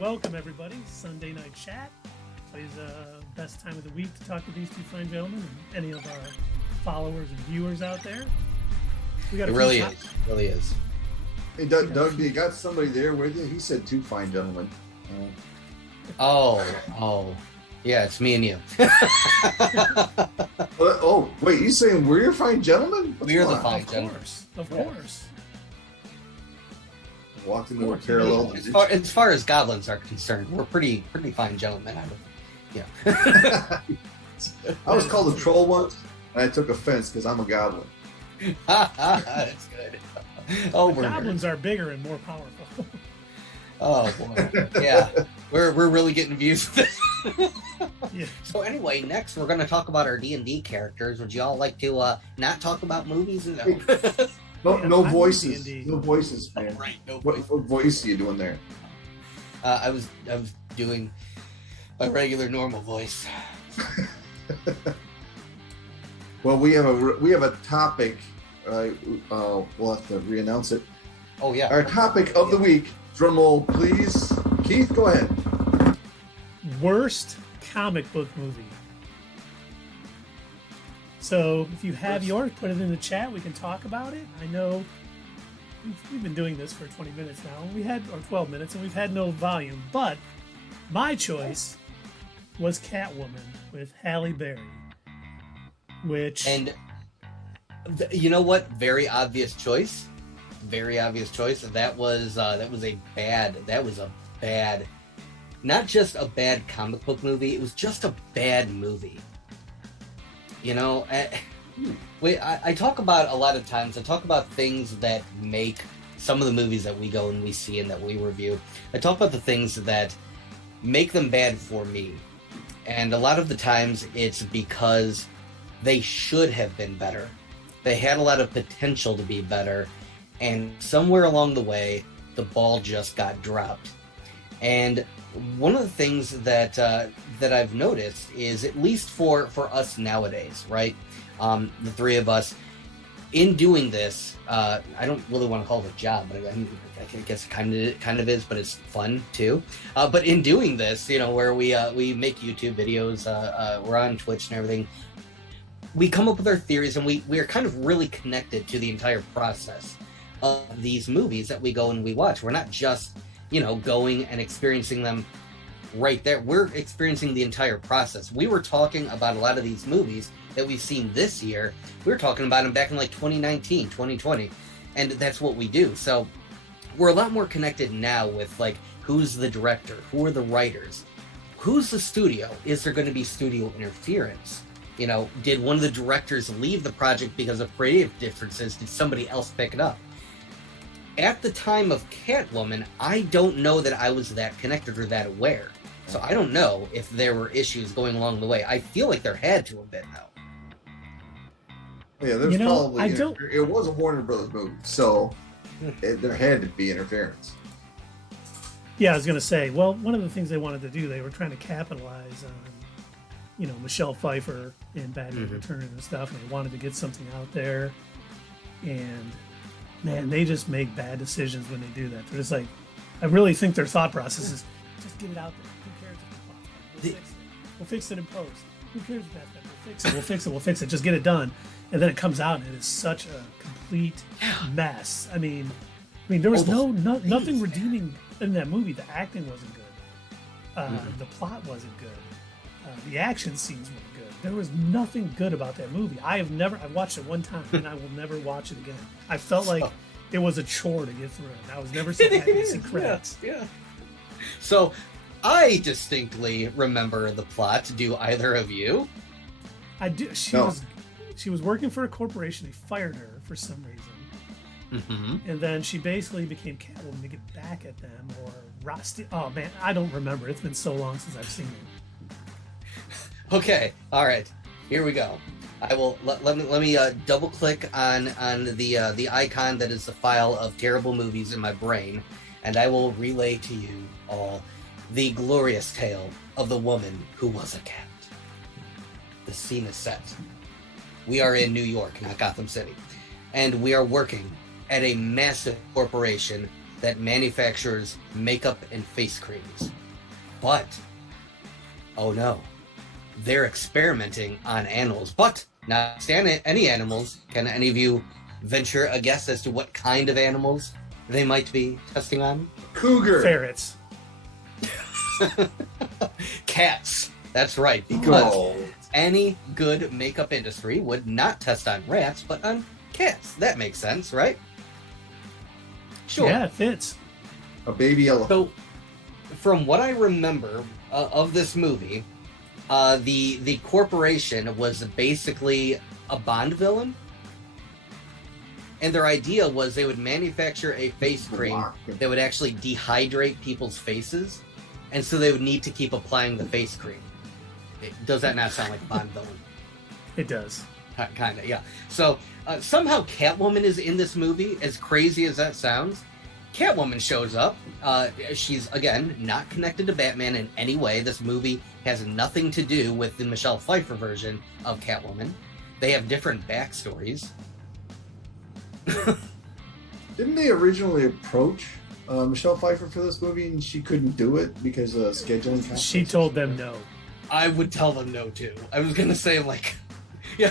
Welcome, everybody. Sunday Night Chat. Today's best time of the week to talk to these two fine gentlemen and any of our followers and viewers out there. It really is. It really is. Hey, Doug, you got somebody there with you? He said two fine gentlemen. Oh. Yeah, it's me and you. Oh, wait, you saying we're your fine gentlemen? We're the fine gentlemen. Of course. Walked into a parallel. As far as goblins are concerned, we're pretty fine gentlemen. I was called a troll once, and I took offense because I'm a goblin. That's good. Goblins are bigger and more powerful. Oh boy, yeah, we're really getting views of this. Yeah. So anyway, next we're going to talk about our D&D characters. Would you all like to not talk about movies? No voices. No voices, man. Right. No what voice are you doing there? I was doing my regular normal voice. Well, we have a topic. We'll have to re-announce it. Oh yeah. Our topic of the week. Drum roll, please. Keith, go ahead. Worst comic book movie. So if you have yours, put it in the chat. We can talk about it. I know we've been doing this for 20 minutes now. Or 12 minutes, and we've had no volume. But my choice was Catwoman with Halle Berry. And you know what? Very obvious choice. That was a bad, not just a bad comic book movie. It was just a bad movie. You know, I talk about a lot of times. I talk about things that make some of the movies that we go and we see and that we review. I talk about the things that make them bad for me, and a lot of the times it's because they should have been better. They had a lot of potential to be better, and somewhere along the way, the ball just got dropped. And one of the things that I've noticed is, at least for us nowadays, right? The three of us, in doing this, I don't really want to call it a job, but I guess it kind of is, but it's fun too. But in doing this, you know, where we make YouTube videos, we're on Twitch and everything. We come up with our theories, and we are kind of really connected to the entire process of these movies that we go and we watch. We're not just, you know, going and experiencing them right there. We're experiencing the entire process. We were talking about a lot of these movies that we've seen this year. We were talking about them back in like 2019, 2020, and that's what we do. So we're a lot more connected now with, like, who's the director, who are the writers, who's the studio, is there going to be studio interference? You know, did one of the directors leave the project because of creative differences? Did somebody else pick it up? At the time of Catwoman, I don't know that I was that connected or that aware. So I don't know if there were issues going along the way. I feel like there had to have been, though. Yeah, there's probably... It was a Warner Brothers movie, so there had to be interference. Yeah, I was going to say, well, one of the things they wanted to do, they were trying to capitalize on, you know, Michelle Pfeiffer in Batman Returns and stuff, and they wanted to get something out there. And man, they just make bad decisions when they do that. They're just like, I really think their thought process is, just get it out there. Who cares if it's possible? We'll fix it in post. Who cares if that's bad? We'll fix it. Just get it done. And then it comes out, and it is such a complete mess. I mean, there was nothing redeeming in that movie. The acting wasn't good. The plot wasn't good. The action scenes were good. There was nothing good about that movie. I've watched it one time, and I will never watch it again. I felt like it was a chore to get through it. I was never so happy to see credits. Yeah. So, I distinctly remember the plot. Do either of you? I do. She was working for a corporation. They fired her for some reason, and then she basically became Catwoman to get back at them, or Rusty. Oh man, I don't remember. It's been so long since I've seen it. Okay, all right, here we go. I will let me double click on the icon that is the file of terrible movies in my brain, and I will relay to you all the glorious tale of the woman who was a cat. The scene is set. We are in New York, not Gotham City, and we are working at a massive corporation that manufactures makeup and face creams. But, oh no, they're experimenting on animals, but not any animals. Can any of you venture a guess as to what kind of animals they might be testing on? Cougar. Ferrets. Cats. That's right, because any good makeup industry would not test on rats, but on cats. That makes sense, right? Sure. Yeah, it fits. A baby elephant. So, from what I remember of this movie, the corporation was basically a Bond villain, and their idea was they would manufacture a face cream that would actually dehydrate people's faces, and so they would need to keep applying the face cream. Does that not sound like a Bond villain? It does. Kind of, yeah. So somehow Catwoman is in this movie, as crazy as that sounds. Catwoman shows up. She's, again, not connected to Batman in any way. This movie has nothing to do with the Michelle Pfeiffer version of Catwoman. They have different backstories. Didn't they originally approach Michelle Pfeiffer for this movie and she couldn't do it because of scheduling conflicts? She told them no. I would tell them no, too. I was going to say, like... Yeah,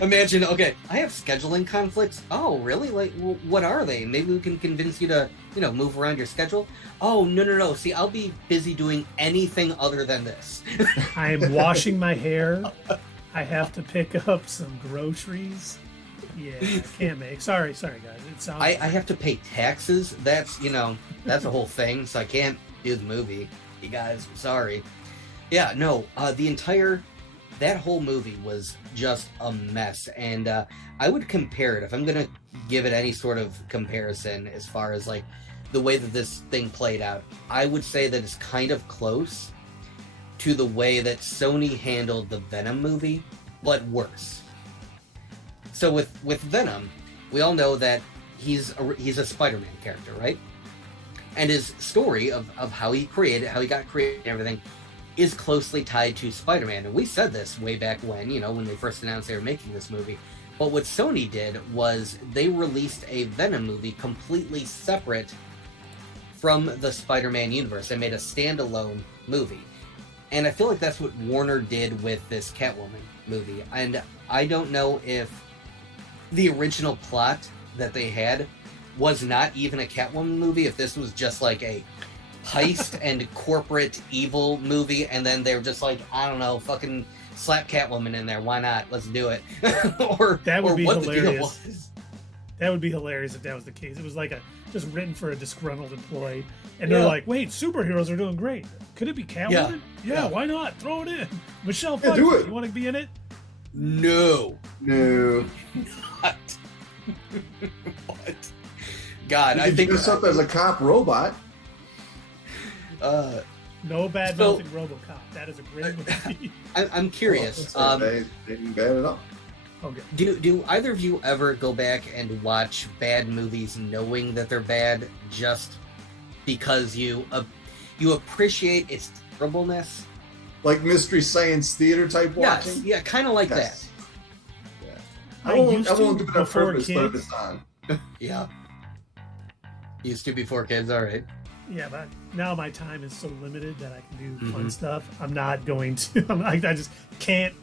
imagine, okay, I have scheduling conflicts. Oh, really? Like, what are they? Maybe we can convince you to, move around your schedule. Oh, no. See, I'll be busy doing anything other than this. I am washing my hair. I have to pick up some groceries. Yeah, I can't make. Sorry, guys. It sounds. I have to pay taxes. That's, that's a whole thing. So I can't do the movie. You guys, sorry. Yeah, no. That whole movie was just a mess, and I would compare it, if I'm going to give it any sort of comparison as far as like the way that this thing played out, I would say that it's kind of close to the way that Sony handled the Venom movie, but worse. So with Venom, we all know that he's a Spider-Man character, right? And his story of how he got created and everything is closely tied to Spider-Man. And we said this way back when they first announced they were making this movie. But what Sony did was they released a Venom movie completely separate from the Spider-Man universe. They made a standalone movie. And I feel like that's what Warner did with this Catwoman movie. And I don't know if the original plot that they had was not even a Catwoman movie, if this was just like a heist and corporate evil movie, and then they were just like, I don't know, fucking slap Catwoman in there. Why not? Let's do it. That would be what hilarious. The deal was. That would be hilarious if that was the case. It was like just written for a disgruntled employee, and they're like, "Wait, superheroes are doing great. Could it be Catwoman? Yeah, why not? Throw it in. Michelle Pfeiffer, do it. You want to be in it? No. Not. What? God, I think dress up as a cop robot. No bad mouthing RoboCop. That is a great movie. I'm curious. They didn't bad it up. Okay. Do either of you ever go back and watch bad movies knowing that they're bad just because you appreciate its terribleness? Like Mystery Science Theater type watching? Yes, yeah, kind of like that. Yeah. I won't do it on purpose, but if it's on. Yeah. Used to before kids, all right. Yeah, but now my time is so limited that I can do fun stuff. I'm not going to. I just can't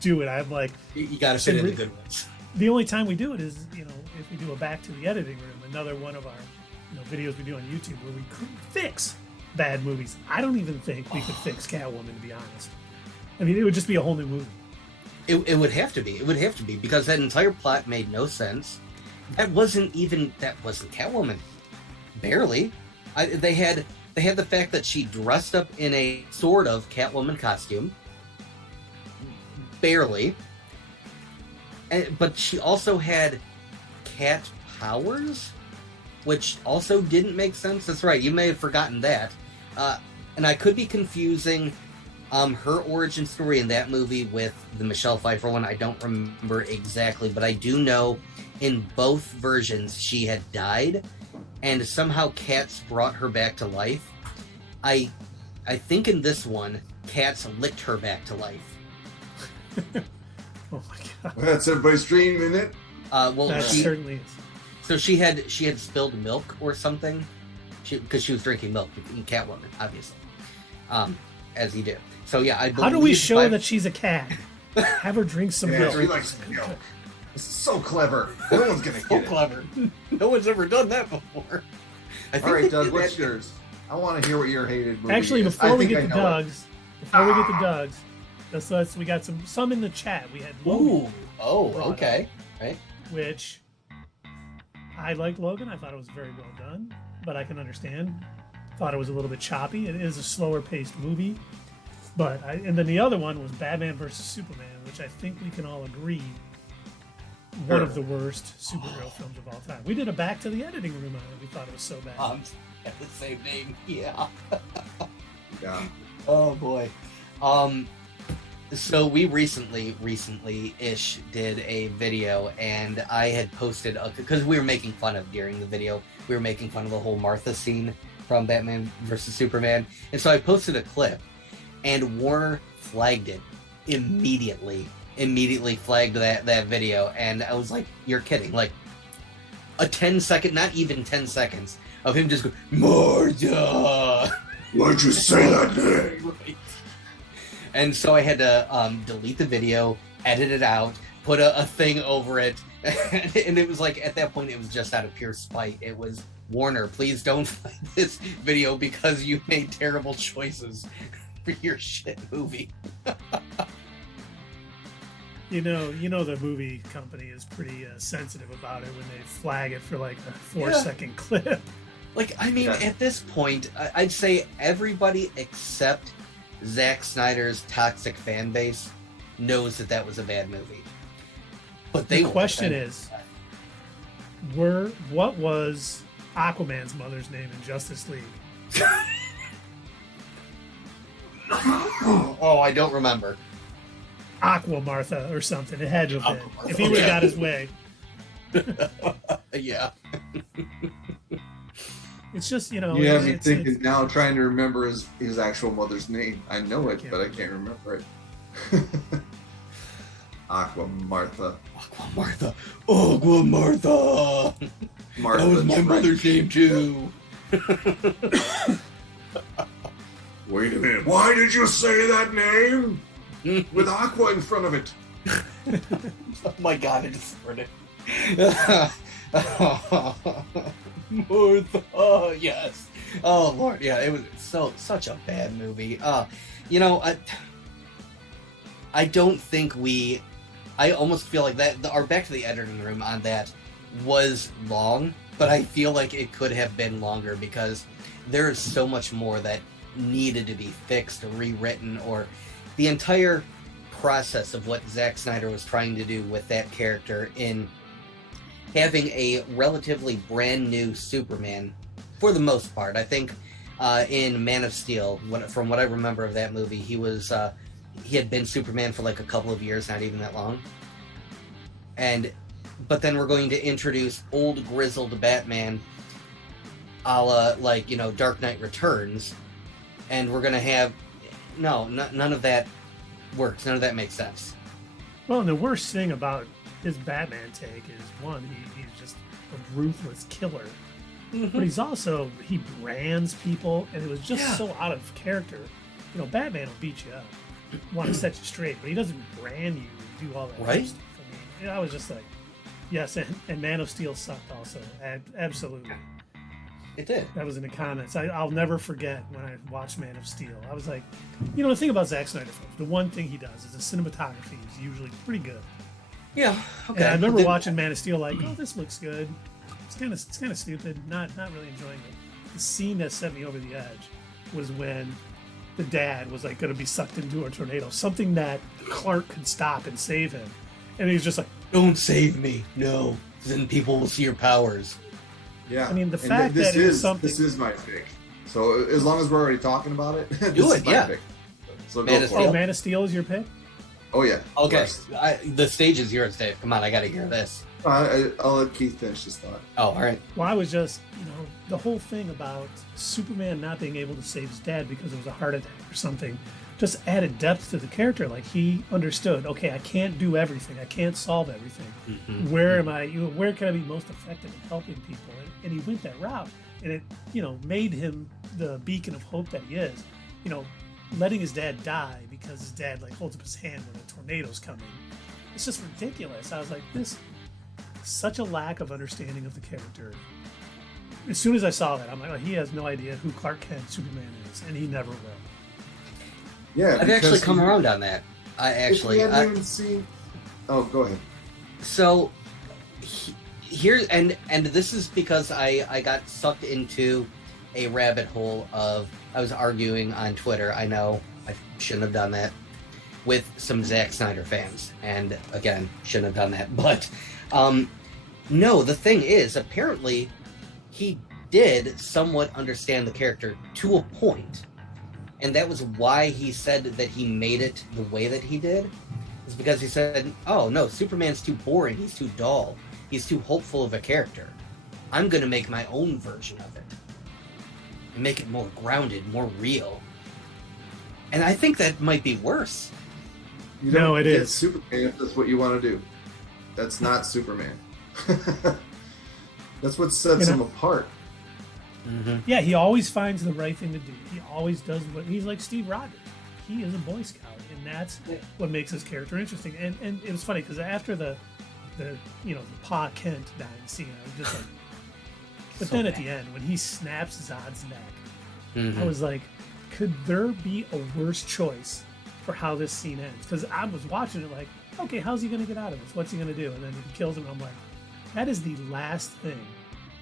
do it. I'm like, you got to fit in the good ones. The only time we do it is, if we do a back to the editing room, another one of our, videos we do on YouTube where we couldn't fix bad movies. I don't even think we could fix Catwoman, to be honest. I mean, it would just be a whole new movie. It would have to be. It would have to be, because that entire plot made no sense. That wasn't Catwoman. Barely. They had the fact that she dressed up in a sort of Catwoman costume. Barely. But she also had cat powers, which also didn't make sense. That's right, you may have forgotten that. And I could be confusing her origin story in that movie with the Michelle Pfeiffer one. I don't remember exactly, but I do know in both versions she had died, and somehow cats brought her back to life. I think in this one, cats licked her back to life. Oh my god. That's everybody's dream, isn't it? That certainly is. So she had spilled milk or something, because she was drinking milk and Catwoman, obviously, as he did. So yeah, I believe. How do we show that she's a cat? Have her drink some milk. She likes milk. This is so clever. No one's gonna get it. Clever. No one's ever done that before. All right, Doug, what's yours? I want to hear what your hated movie Actually, is. before we get to Doug's, we got some in the chat. We had Logan. Ooh. Oh, okay. Right. Which I liked Logan. I thought it was very well done, but I can understand. Thought it was a little bit choppy. It is a slower paced movie. And then the other one was Batman versus Superman, which I think we can all agree one of the worst superhero films of all time. We did a back to the editing room on it. We thought it was so bad. At the same name, yeah. Yeah. Oh boy. So we recently-ish did a video, and I had posted because we were making fun of during the video. We were making fun of the whole Martha scene from Batman versus Superman, and so I posted a clip, and Warner flagged it immediately. Immediately flagged that video, and I was like, "You're kidding!" Like a 10-second, not even 10 seconds of him just going, "Martha." Why'd you say that name? Right. And so I had to delete the video, edit it out, put a thing over it, and it was like at that point it was just out of pure spite. It was, Warner, please don't flag this video because you made terrible choices for your shit movie. You know the movie company is pretty sensitive about it when they flag it for like a 4-second clip. Like, I mean, at this point, I'd say everybody except Zack Snyder's toxic fan base knows that was a bad movie. But the question is, what was Aquaman's mother's name in Justice League? Oh, I don't remember. Aqua Martha or something. It had to have been. If he would have got his way. Yeah. It's just, You have me thinking now, trying to remember his actual mother's name. I know it, but I can't remember it. Aqua Martha. Aqua Martha. Aqua Martha. Martha. That was my mother's name, too. Wait a minute. Why did you say that name? With Aqua in front of it. Oh my god, I just heard it. Martha, yes. Oh Lord, yeah, it was such a bad movie. I don't think I almost feel like that our back to the editing room on that was long, but I feel like it could have been longer because there is so much more that needed to be fixed or rewritten, or the entire process of what Zack Snyder was trying to do with that character in having a relatively brand new Superman, for the most part. I think in Man of Steel, from what I remember of that movie, he had been Superman for like a couple of years, not even that long. But then we're going to introduce old grizzled Batman, a la Dark Knight Returns, and we're gonna have none of that works. None of that makes sense. Well, and the worst thing about his Batman take is, one, he's just a ruthless killer. Mm-hmm. But he brands people, and it was just so out of character. Batman will beat you up, want to set you straight, but he doesn't brand you and do all that right stuff. I mean, I was just like, yes, and Man of Steel sucked also. Absolutely. It did. That was in the comments. I'll never forget when I watched Man of Steel. I was like, the thing about Zack Snyder films, the one thing he does is the cinematography is usually pretty good. Yeah. Okay. And I remember watching Man of Steel like, oh, this looks good. It's kind of stupid. Not really enjoying it. The scene that set me over the edge was when the dad was like going to be sucked into a tornado, something that Clark could stop and save him, and he's just like, "Don't save me, no, then people will see your powers." Yeah, I mean, the fact that it was something. This is my pick. So as long as we're already talking about it, do it. Yeah. Pick. So Man of Steel is your pick? Oh yeah. Okay. The stage is yours, Dave. Come on, I got to hear this. I'll let Keith finish his thought. Oh, all right. Well, I was just, the whole thing about Superman not being able to save his dad because it was a heart attack or something, just added depth to the character. Like, he understood, okay, I can't do everything. I can't solve everything. Mm-hmm. Where can I be most effective in helping people? And he went that route. and it, made him the beacon of hope that he is. Letting his dad die because his dad holds up his hand when a tornado's coming. It's just ridiculous. I was like, this such a lack of understanding of the character. As soon as I saw that, I'm like, oh, he has no idea who Clark Kent Superman is, and he never will. Yeah, I've actually come around on that. I haven't seen. Oh, go ahead. So here, and this is because I got sucked into a rabbit hole of, I was arguing on Twitter. I know I shouldn't have done that with some Zack Snyder fans, and again, shouldn't have done that. But no, the thing is, apparently he did somewhat understand the character to a point, and that was why he said that he made it the way that he did. Is because he said, "Oh no, Superman's too boring. He's too dull. He's too hopeful of a character. I'm going to make my own version of it and make it more grounded, more real." And I think that might be worse. No, it is Superman if that's what you want to do. That's not Superman. That's what sets him apart. Mm-hmm. Yeah, he always finds the right thing to do. He always does what he's like Steve Rogers. He is a Boy Scout, and that's what makes his character interesting. And it was funny because after the Pa Kent dying scene, I was just like, but then at the end when he snaps Zod's neck, I was like, could there be a worse choice for how this scene ends? Because I was watching it like, okay, how's he going to get out of this? What's he going to do? And then he kills him. I'm like, that is the last thing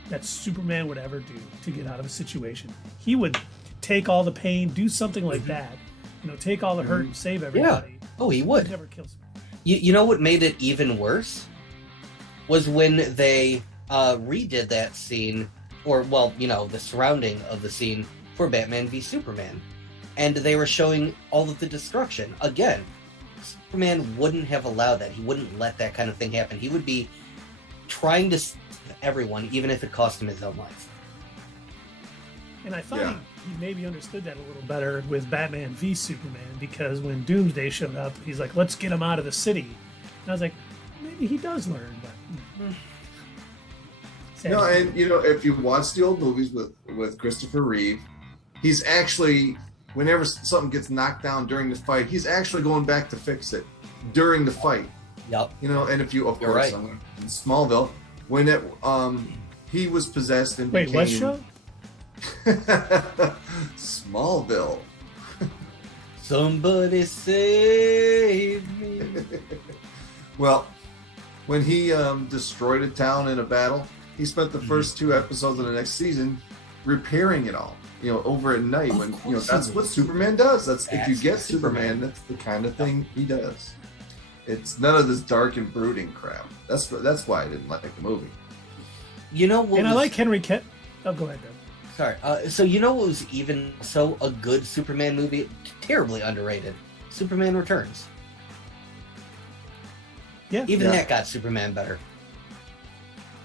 that Superman would ever do to get out of a situation. He would take all the pain, do something like that, take all the hurt and save everybody. Yeah. Oh, he would. He'd never kill someone. You know what made it even worse was when they redid that scene, or the surrounding of the scene for Batman v Superman, and they were showing all of the destruction. Again, Superman wouldn't have allowed that. He wouldn't let that kind of thing happen. He would be trying to save everyone, even if it cost him his own life. And I thought he maybe understood that a little better with Batman v Superman, because when Doomsday showed up, he's like, let's get him out of the city. And I was like, maybe he does learn, but... No, and if you watch the old movies with Christopher Reeve, he's actually, whenever something gets knocked down during the fight, he's actually going back to fix it during the fight. Yep. And if you, of You're course, right. in Smallville, when he was possessed and Wait, what show? Smallville. Somebody save me. Well, when he destroyed a town in a battle, he spent the first 2 episodes of the next season repairing it all. Over at night, when that's what Superman does. That's if you get Superman, that's the kind of thing he does. It's none of this dark and brooding crap. That's why I didn't like the movie. I like Henry Kent. Oh, go ahead, Doug. Sorry. So what was even so a good Superman movie, terribly underrated? Superman Returns. Yeah. Even that got Superman better.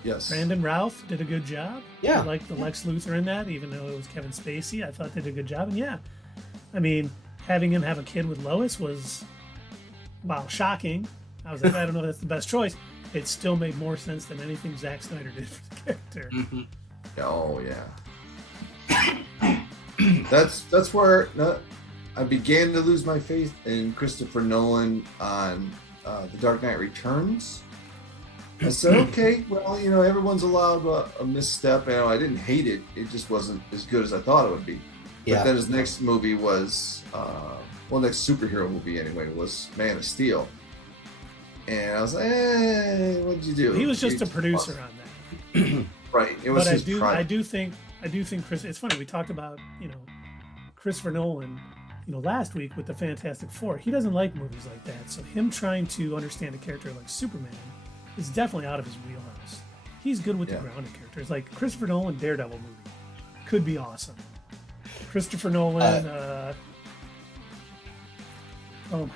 Yes. Brandon Routh did a good job. Yeah. I liked the Lex Luthor in that, even though it was Kevin Spacey. I thought they did a good job. And yeah, I mean, having him have a kid with Lois was, shocking. I was like, I don't know if that's the best choice. It still made more sense than anything Zack Snyder did for the character. Mm-hmm. Oh, yeah. That's where I began to lose my faith in Christopher Nolan on The Dark Knight Returns. I said, okay, well, everyone's allowed a misstep. I didn't hate it. It just wasn't as good as I thought it would be. Yeah. But then his next movie was, next superhero movie anyway, was Man of Steel. And I was like, what'd you do? He was just a producer on that. Right. It was but his I do think Chris, it's funny, we talked about, Christopher Nolan, last week with the Fantastic Four. He doesn't like movies like that. So him trying to understand a character like Superman is definitely out of his wheelhouse. He's good with the grounded characters. Like Christopher Nolan Daredevil movie could be awesome. Christopher Nolan, oh my god.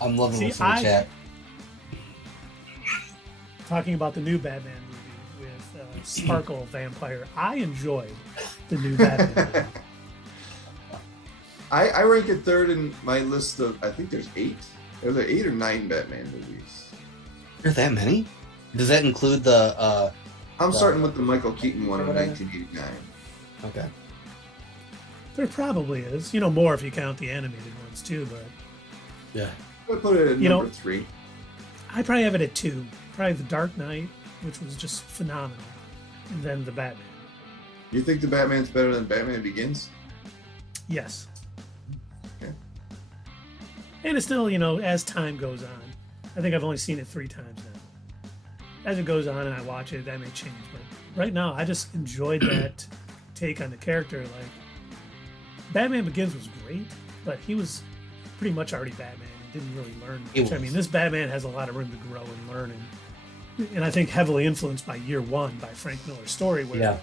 I'm loving listening to chat. Talking about the new Batman movie with Sparkle Vampire. I enjoyed the new Batman movie. I rank it third in my list of, I think there's 8. There's 8 or 9 Batman movies. Are there that many? Does that include the... I'm starting with the Michael Keaton one in 1989. Okay. There probably is. More if you count the animated ones too, but Yeah. I put it at number 3. I probably have it at 2. Probably The Dark Knight, which was just phenomenal, and then The Batman. You think The Batman's better than Batman Begins? Yes. Okay. And it's still, as time goes on, I think I've only seen it 3 times now. As it goes on and I watch it, that may change. But right now, I just enjoyed that take on the character. Like, Batman Begins was great, but he was pretty much already Batman and didn't really learn much. I mean, this Batman has a lot of room to grow and learn. And I think heavily influenced by Year One, by Frank Miller's story, where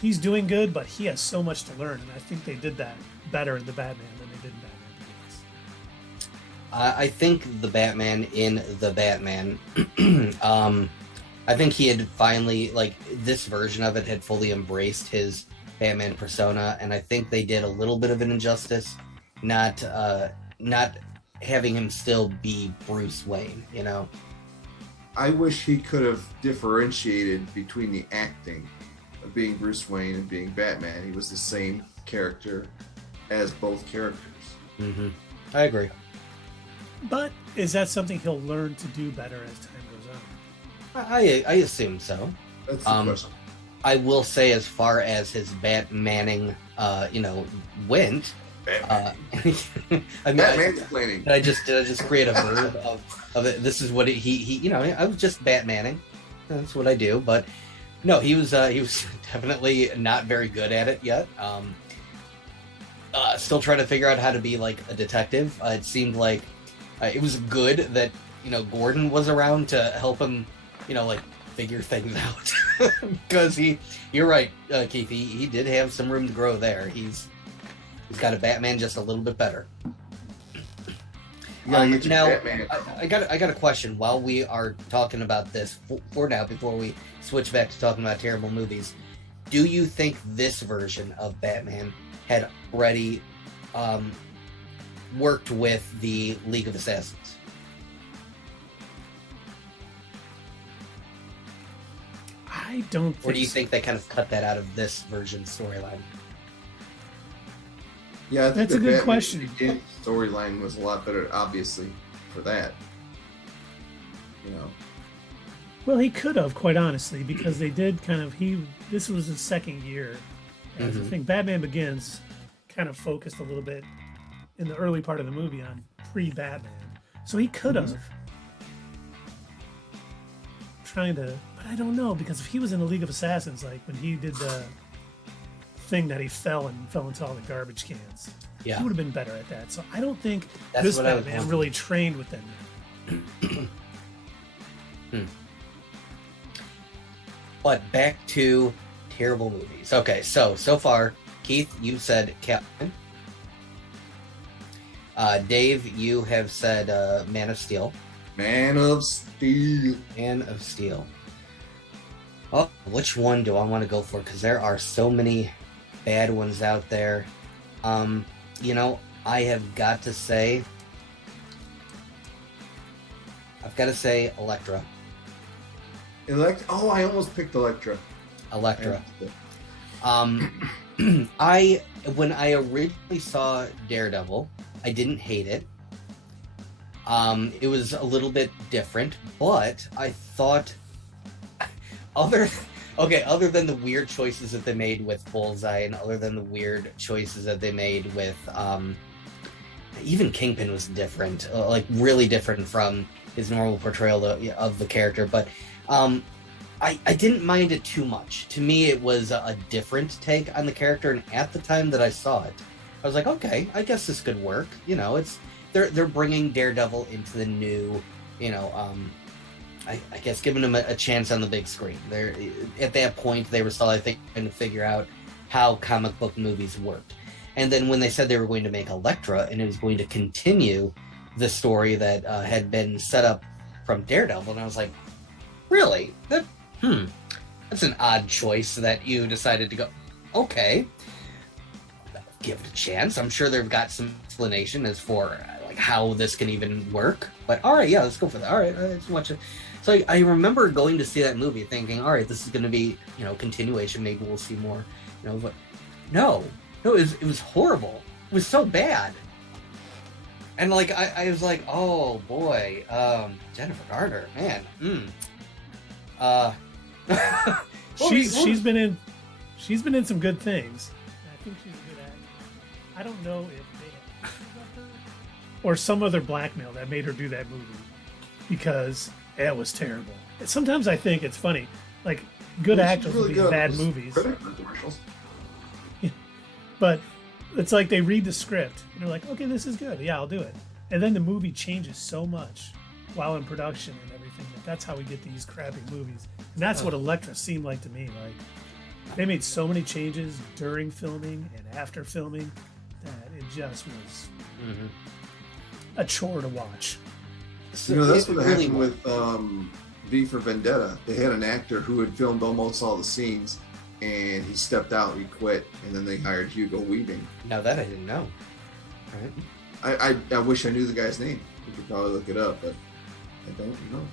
he's doing good, but he has so much to learn. And I think they did that better in The Batman than they did in Batman Begins. I think the Batman in The Batman, I think he had finally, like, this version of it had fully embraced his Batman persona, and I think they did a little bit of an injustice, not having him still be Bruce Wayne, I wish he could have differentiated between the acting of being Bruce Wayne and being Batman. He was the same character as both characters. Mm-hmm. I agree. But is that something he'll learn to do better as time goes on? I assume so. That's the question. I will say, as far as his Batmaning, went. Batman. I mean, Batman's planning. Did I just create a verb of it? This is what he I was just Batmaning. That's what I do. But no, he was definitely not very good at it yet. Still trying to figure out how to be like a detective. It seemed like it was good that Gordon was around to help him, figure things out. Because you're right, Keith. He did have some room to grow there. He's got a Batman just a little bit better. Now, Batman. I got a question while we are talking about this for now, before we switch back to talking about terrible movies. Do you think this version of Batman had already worked with the League of Assassins? I don't think Or do you think they kind of cut that out of this version's storyline? Yeah, I think that's a good question. Storyline was a lot better, obviously, for that. Well, he could have, quite honestly, because they did kind of this was his second year. As I think Batman Begins kind of focused a little bit in the early part of the movie on pre-Batman. So he could have trying to, but I don't know, because if he was in the League of Assassins, like when he did the thing that he fell into all the garbage cans, he would have been better at that. So I don't think this Batman really trained with them. But back to terrible movies. Okay, so far, Keith, you said Catwoman. Dave, you have said Man of Steel. Man of Steel. Man of Steel. Oh, which one do I want to go for? Because there are so many bad ones out there. I have got to say, Elektra. I almost picked Elektra. When I originally saw Daredevil, I didn't hate it. It was a little bit different, but I thought other than the weird choices that they made with Bullseye, and other than the weird choices that they made with even Kingpin was different, like really different from his normal portrayal of the character, but I didn't mind it too much. To me, it was a different take on the character, and at the time that I saw it, I was like, okay, I guess this could work. They're bringing Daredevil into the new, I guess giving him a chance on the big screen. They're at that point they were still, I think, trying to figure out how comic book movies worked. And then when they said they were going to make Elektra and it was going to continue the story that had been set up from Daredevil, and I was like, really? That's an odd choice that you decided to go, okay, give it a chance. I'm sure they've got some explanation as for like how this can even work. But all right, yeah, let's go for that. All right, let's watch it. So I remember going to see that movie thinking, all right, this is going to be, continuation. Maybe we'll see more And I was like, no, it was horrible. It was so bad. And like I was like, oh boy, Jennifer Garner, man. She's been in some good things. I think she's a good actor. I don't know if they have her or some other blackmail that made her do that movie, because it was terrible. Sometimes I think it's funny, like good actors will be in bad movies. Commercials. But it's like they read the script and they're like, okay, this is good. Yeah, I'll do it. And then the movie changes so much while in production and everything. That's how we get these crappy movies. And that's what Elektra seemed like to me. Like, they made so many changes during filming and after filming that it just was a chore to watch. You know, that's what happened with V for Vendetta. They had an actor who had filmed almost all the scenes, and he stepped out, he quit, and then they hired Hugo Weaving. Now that I didn't know. Right. I wish I knew the guy's name. You could probably look it up, but I don't know.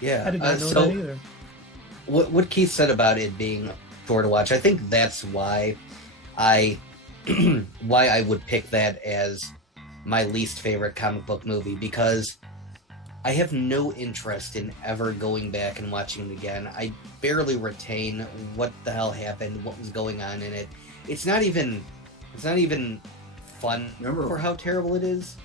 Yeah, I did not know that either. What Keith said about it being chore to watch, I think that's why I would pick that as my least favorite comic book movie, because I have no interest in ever going back and watching it again. I barely retain what the hell happened, what was going on in it. It's not even fun for how terrible it is.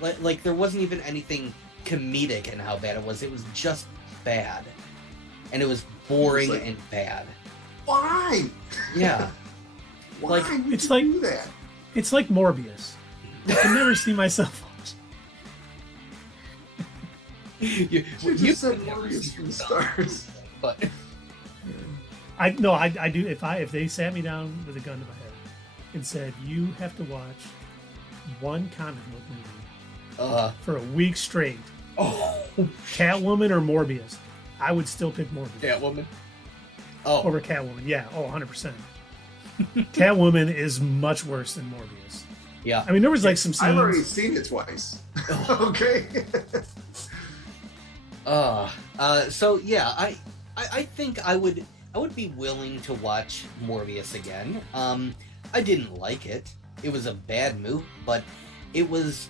Like there wasn't even anything comedic in how bad it was. It was just bad. And it was boring and bad. Why? Yeah. Why like would you do that? It's like Morbius. I can never see myself watch. you just said Morbius from the stars. But I do. If they sat me down with a gun to my head and said, you have to watch one comic book movie for a week straight, Catwoman or Morbius, I would still pick Morbius. Catwoman? Over Catwoman, yeah. 100%. Catwoman is much worse than Morbius. Yeah. I mean, there was like some scenes. I've already seen it twice. Okay. So yeah, I think I would be willing to watch Morbius again. I didn't like it. It was a bad movie, but it was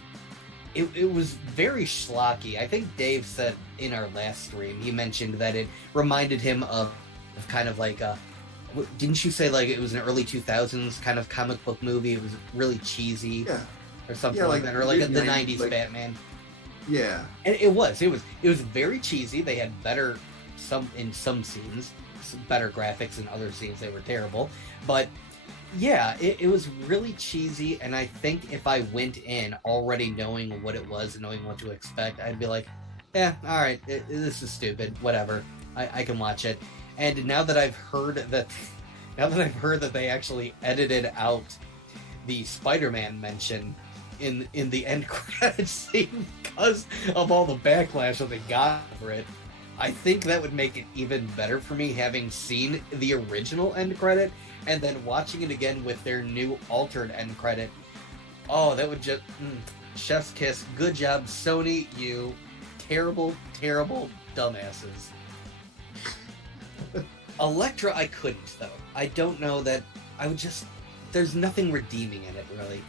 very schlocky. I think Dave said in our last stream, he mentioned that it reminded him of kind of like didn't you say like it was an early 2000s kind of comic book movie? It was really cheesy, or something like that, or like the 90s like, Batman. Yeah, and it was very cheesy. They had in some scenes, some better graphics. In other scenes, they were terrible. But yeah, it was really cheesy. And I think if I went in already knowing what it was and knowing what to expect, I'd be like, yeah, all right, this is stupid. Whatever, I can watch it. And now that I've heard that they actually edited out the Spider-Man mention in the end credits scene because of all the backlash that they got for it, I think that would make it even better for me, having seen the original end credit and then watching it again with their new altered end credit. Oh, that would just chef's kiss. Good job, Sony, you terrible dumbasses. Elektra, I couldn't though. I don't know that I would just. There's nothing redeeming in it really.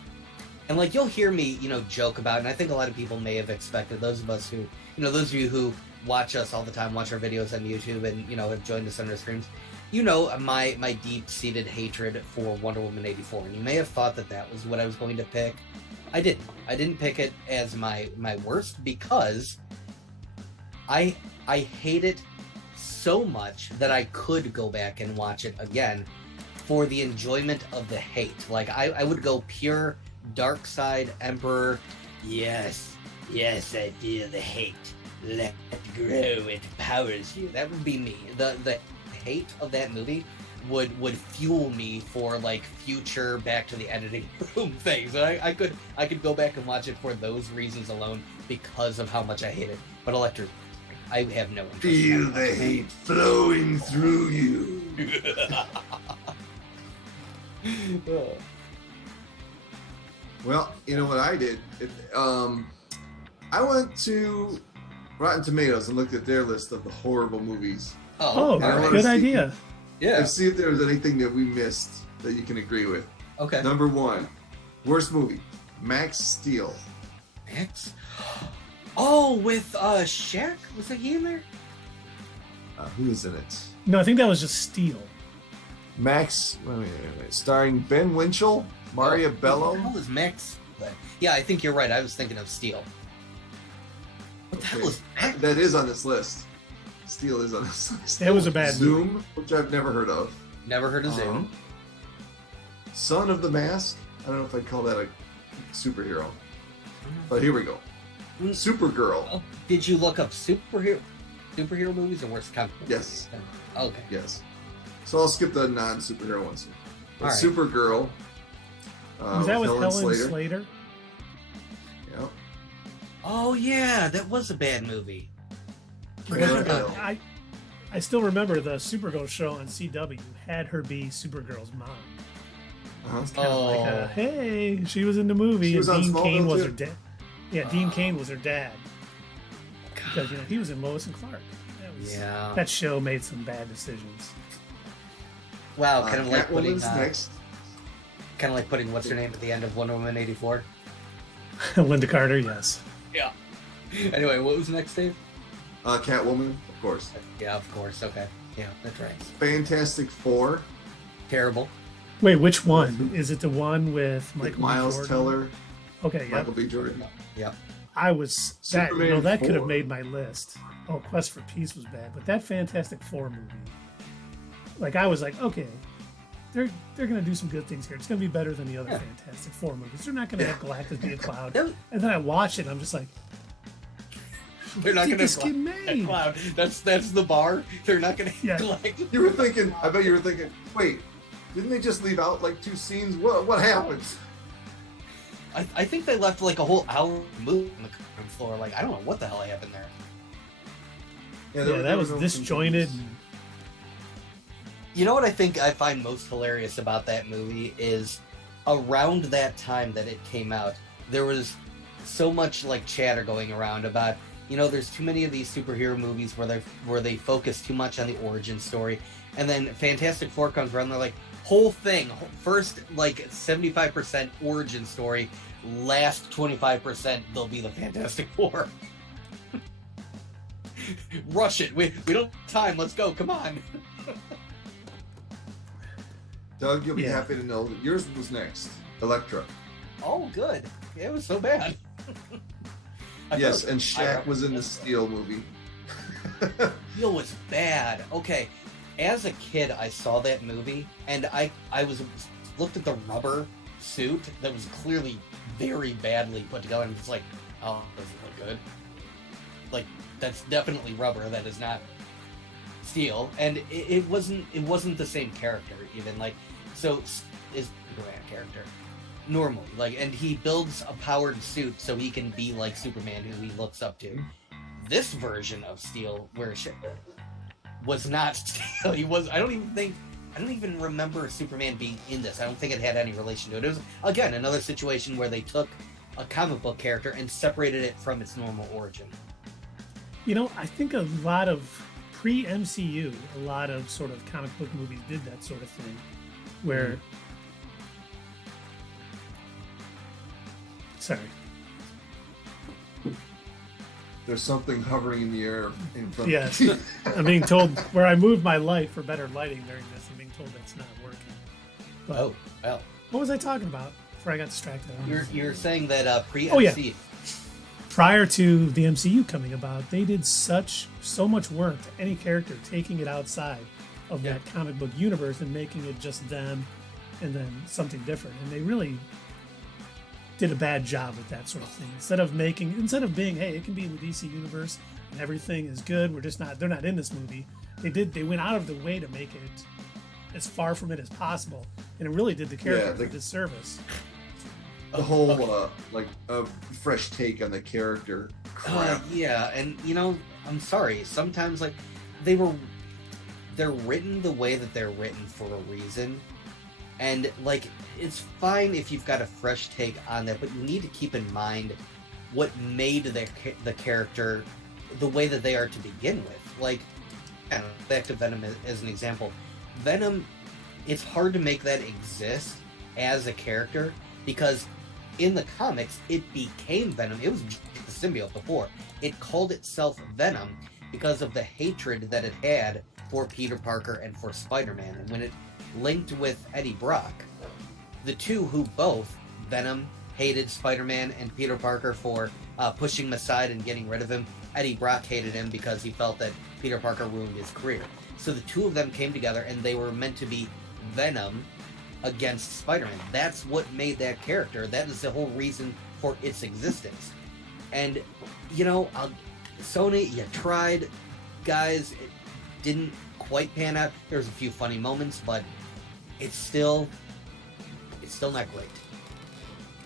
And like you'll hear me, joke about, and I think a lot of people may have expected, those of us who, those of you who watch us all the time, watch our videos on YouTube and, have joined us on our streams, my deep-seated hatred for Wonder Woman 84. And you may have thought that was what I was going to pick. I didn't. I didn't pick it as my worst because I hate it so much that I could go back and watch it again for the enjoyment of the hate. Like I would go pure Dark Side Emperor. Yes, I feel the hate. Let it grow. It powers you. That would be me. The hate of that movie would fuel me for like future Back to the Editing Room things. I could go back and watch it for those reasons alone because of how much I hate it. But Elektra, I have no interest. Feel the hate flowing through you. Well, you know what I did? I went to Rotten Tomatoes and looked at their list of the horrible movies. Good idea. Yeah. and see if there's anything that we missed that you can agree with. Okay. Number 1, worst movie, Max Steel. Max? Oh, with Shaq? Was he in there? Who is in it? No, I think that was just Steel. Max, wait. Starring Ben Winchell, Maria Bello. What the hell is Max? Yeah, I think you're right. I was thinking of Steel. What the hell is Max? That is on this list. Steel is on this list. It was a bad movie. Zoom, which I've never heard of. Never heard of Zoom. Son of the Mask. I don't know if I'd call that a superhero. But here we go. Supergirl. Oh, did you look up superhero movies or worst comic books? Yes. Okay. Yes. So I'll skip the non-superhero ones. But All right. Supergirl. Was that with Helen Slater? Yeah. Oh yeah, that was a bad movie. Yeah. I still remember the Supergirl show on CW had her be Supergirl's mom. It's kind of like a, hey, she was in the movie, and Dean Cain was her dad. Yeah, Dean Cain was her dad. Because he was in Lois and Clark. That show made some bad decisions. Wow, kind of like putting next. Kind of like putting what's her name at the end of Wonder Woman 84. Linda Carter, yes. Yeah. Anyway, what was next, Dave? Catwoman, of course. Yeah, of course. Okay. Yeah, that's right. Fantastic Four. Terrible. Wait, which one? Is it the one with Miles B. Jordan? Teller? Okay, yeah. Michael B. Jordan. Yep. I was that. Superman That could have 4. made my list. Oh, Quest for Peace was bad, but that Fantastic Four movie, like I was like, okay, they're gonna do some good things here. It's gonna be better than the other Fantastic Four movies. They're not gonna have Galactus be a cloud. And then I watch it, and I'm just like, they're not going to get made. cloud. That's the bar. They're not going to Galactus. You were thinking. I bet you were thinking. Wait, didn't they just leave out like 2 scenes? What happened? I think they left like a whole hour movie on the cutting floor. Like I don't know what the hell happened there. Yeah, that was disjointed. You know what I think I find most hilarious about that movie is around that time that it came out, there was so much like chatter going around about, there's too many of these superhero movies where they focus too much on the origin story, and then Fantastic Four comes around, they're like, whole thing, first like 75% origin story, last 25% they'll be the Fantastic Four. Rush it. We don't have time. Let's go. Come on. Doug, you'll be happy to know that yours was next. Elektra. Oh, good. It was so bad. Yes, and Shaq was in the Steel movie. Steel was bad. Okay, as a kid, I saw that movie, and I looked at the rubber suit that was clearly very badly put together, and was like, oh, doesn't look good. Like, that's definitely rubber. That is not steel, and it wasn't the same character even. Like, so is Superman character normally, like, and he builds a powered suit so he can be like Superman, who he looks up to. This version of Steel, where shit was not Steel. I don't even remember Superman being in this. I don't think it had any relation to it. It was, again, another situation where they took a comic book character and separated it from its normal origin. I think a lot of pre-MCU, a lot of sort of comic book movies did that sort of thing, where sorry. There's something hovering in the air in front yes. of you. I'm being told where I moved my light for better lighting during this. I'm being told that's not working. But oh, well. What was I talking about before I got distracted? You're saying that pre-MCU. Oh, yeah. Prior to the MCU coming about, they did so much work to any character, taking it outside of that comic book universe and making it just them and then something different. And they really did a bad job with that sort of thing. Instead of being, hey, it can be in the DC universe and everything is good, they're not in this movie. They went out of their way to make it as far from it as possible. And it really did the character a disservice. The whole a fresh take on the character crap. And I'm sorry. Sometimes like they're written the way that they're written for a reason, and like it's fine if you've got a fresh take on that, but you need to keep in mind what made the character the way that they are to begin with. Like, back to Venom as an example. Venom, it's hard to make that exist as a character because in the comics, it became Venom. It was the symbiote before. It called itself Venom because of the hatred that it had for Peter Parker and for Spider-Man. And when it linked with Eddie Brock, the two who both, Venom, hated Spider-Man and Peter Parker for pushing him aside and getting rid of him. Eddie Brock hated him because he felt that Peter Parker ruined his career. So the two of them came together and they were meant to be Venom against Spider-Man. That's what made that character. That is the whole reason for its existence. And, you know, Sony, you tried, guys. It didn't quite pan out. There's a few funny moments, but it's still not great.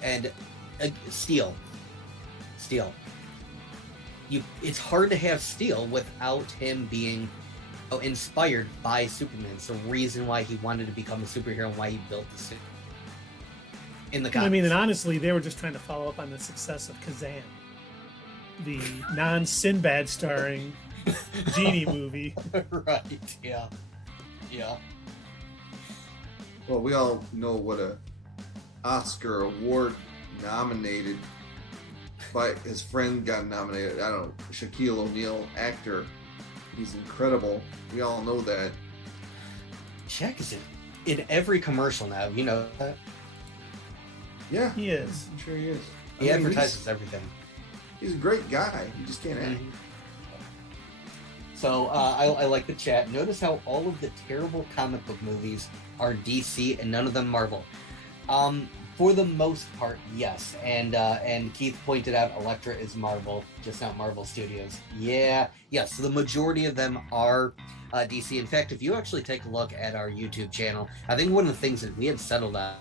And Steel. It's hard to have Steel without him being inspired by Superman. It's the reason why he wanted to become a superhero and why he built the suit. In the comics. I mean, and honestly, they were just trying to follow up on the success of Kazan, the non-Sinbad starring genie movie. Right, yeah. Well, we all know what a Oscar award nominated by his friend got nominated. I don't know, Shaquille O'Neal, actor. He's incredible. We all know that. Shaq is in every commercial now. You know that? Yeah, He is. I'm sure he is. He advertises everything. He's a great guy. You just can't act. So I like the chat. Notice how all of the terrible comic book movies are DC and none of them Marvel. For the most part, yes. And Keith pointed out Elektra is Marvel, just not Marvel Studios. Yeah, yes. So the majority of them are DC. In fact, if you actually take a look at our YouTube channel, I think one of the things that we had settled on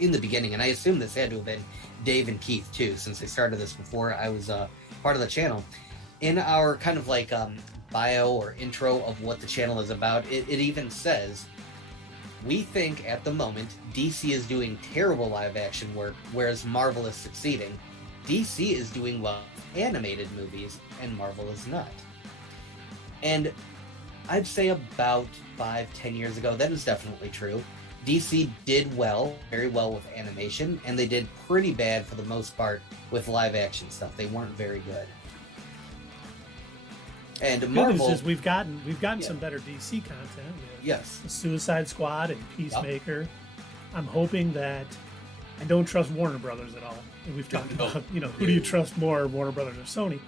in the beginning, and I assume this had to have been Dave and Keith too, since they started this before I was part of the channel. In our kind of like bio or intro of what the channel is about, it even says, we think at the moment DC is doing terrible live action work, whereas Marvel is succeeding. DC is doing well with animated movies, and Marvel is not. And I'd say about 5-10 years ago, that is definitely true. DC did well, very well with animation, and they did pretty bad for the most part with live action stuff. They weren't very good. And Marvel, Good news is we've gotten some better DC content. Yes, The Suicide Squad and Peacemaker. Yep. I'm hoping that I don't trust Warner Brothers at all. And we've talked about, who do you trust more, Warner Brothers or Sony?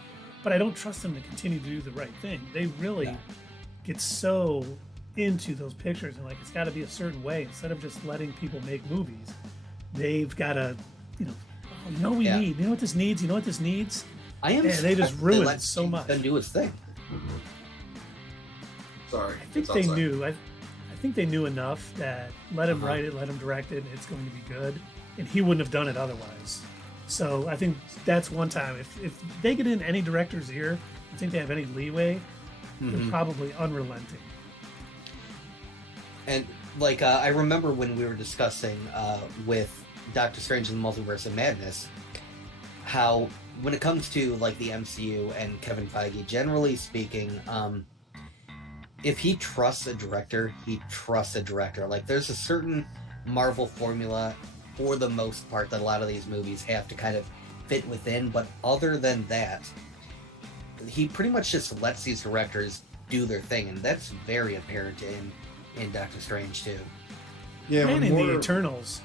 But I don't trust them to continue to do the right thing. They really get so into those pictures and like it's got to be a certain way instead of just letting people make movies. They've got to, need. You know what this needs. You know what this needs. They just ruin it so much. And do its thing. Sorry. I think they knew. I think they knew enough that let him write it, let him direct it, and it's going to be good. And he wouldn't have done it otherwise. So I think that's one time. If they get in any director's ear, I think they have any leeway, they're probably unrelenting. And like I remember when we were discussing with Doctor Strange and the Multiverse of Madness, how when it comes to like the MCU and Kevin Feige, generally speaking, if he trusts a director, he trusts a director. Like there's a certain Marvel formula for the most part that a lot of these movies have to kind of fit within, but other than that, he pretty much just lets these directors do their thing, and that's very apparent in Doctor Strange too. Yeah, and in the Eternals.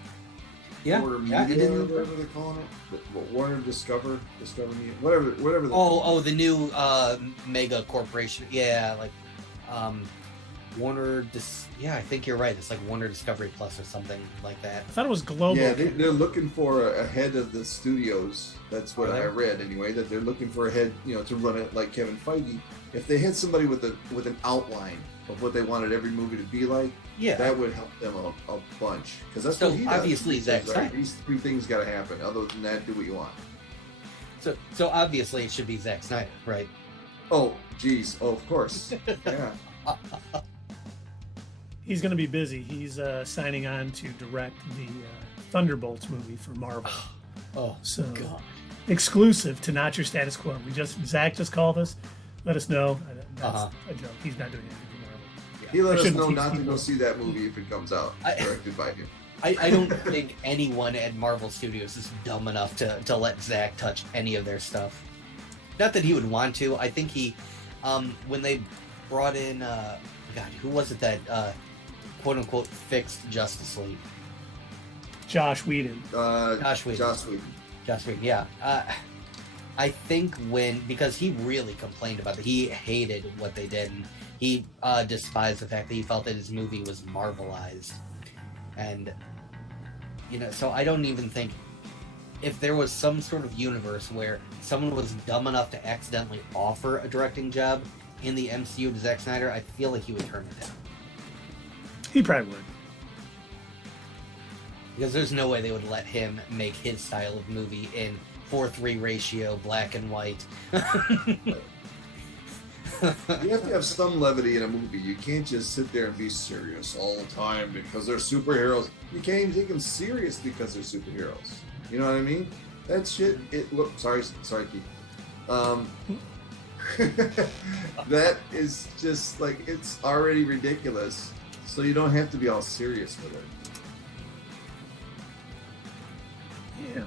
Yeah, Media, whatever they're calling it. Warner Discover Media, whatever. The new mega corporation. Yeah, like Warner. I think you're right. It's like Warner Discovery Plus or something like that. I thought it was global. Yeah, they're looking for a head of the studios. That's what I read anyway. That they're looking for a head, to run it like Kevin Feige. If they had somebody with an outline of what they wanted every movie to be like, that would help them a bunch. Because that's what he does. Obviously, Zack Snyder. These three things got to happen. Other than that, do what you want. So obviously, it should be Zack Snyder, right? Oh, geez. Oh, of course. Yeah. He's going to be busy. He's signing on to direct the Thunderbolts movie for Marvel. So God. Exclusive to Not Your Status Quo. Zach just called us. Let us know. That's a joke. He's not doing anything for Marvel. Yeah. He let I us shouldn't know teach not to people. go see that movie if it comes out, directed by him. I don't think anyone at Marvel Studios is dumb enough to let Zach touch any of their stuff. Not that he would want to. I think he, when they brought in, God, who was it that quote unquote fixed Justice League? Josh Whedon. Josh Whedon. Josh Whedon, yeah. I think because he really complained about it, he hated what they did, and he despised the fact that he felt that his movie was Marvelized. And, so I don't even think, if there was some sort of universe where someone was dumb enough to accidentally offer a directing job in the MCU to Zack Snyder, I feel like he would turn it down. He probably would. Because there's no way they would let him make his style of movie in 4:3 ratio, black and white. You have to have some levity in a movie. You can't just sit there and be serious all the time because they're superheroes. You can't even take them serious because they're superheroes. You know what I mean? That shit. Sorry, Keith. That is just like, it's already ridiculous. So you don't have to be all serious with it. Yeah.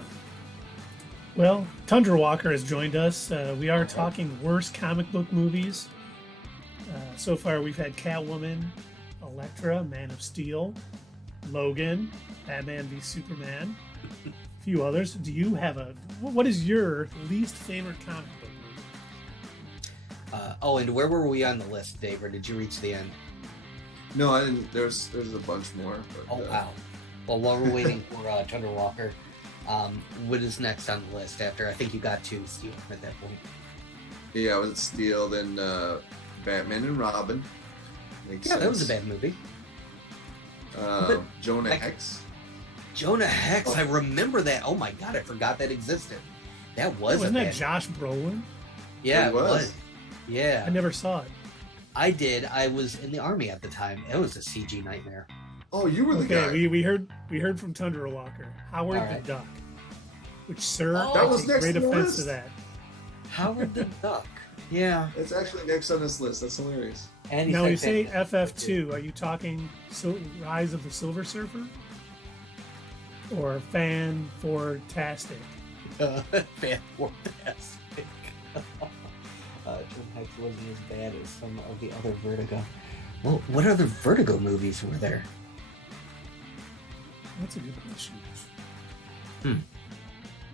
Well, Tundra Walker has joined us. We are talking worst comic book movies. So far, we've had Catwoman, Elektra, Man of Steel, Logan, Batman v Superman, a few others. Do you have what is your least favorite comic book movie? And where were we on the list, Dave, or did you reach the end? No, I didn't. There's a bunch more. But, wow. Well, while we're waiting for Tundra Walker, what is next on the list after? I think you got to Steel at that point. Yeah, I was at Steel, then Batman and Robin. Makes sense. That was a bad movie. Jonah Hex. Jonah Hex, I remember that. Oh my god, I forgot that existed. That was Wasn't that Josh Brolin? Yeah, it was. Yeah. I never saw it. I did. I was in the army at the time. It was a CG nightmare. Oh, you were the guy. We heard from Tundra Walker. Howard the Duck. Which, sir, that was next great on the offense list. to that. Howard the Duck. Yeah. It's actually next on this list. That's hilarious. And now, you say FF2. Are you talking Rise of the Silver Surfer? Or Fan-for-tastic? Fan-for-tastic. Jonah Hex wasn't as bad as some of the other Vertigo. Well, what other Vertigo movies were there? That's a good question.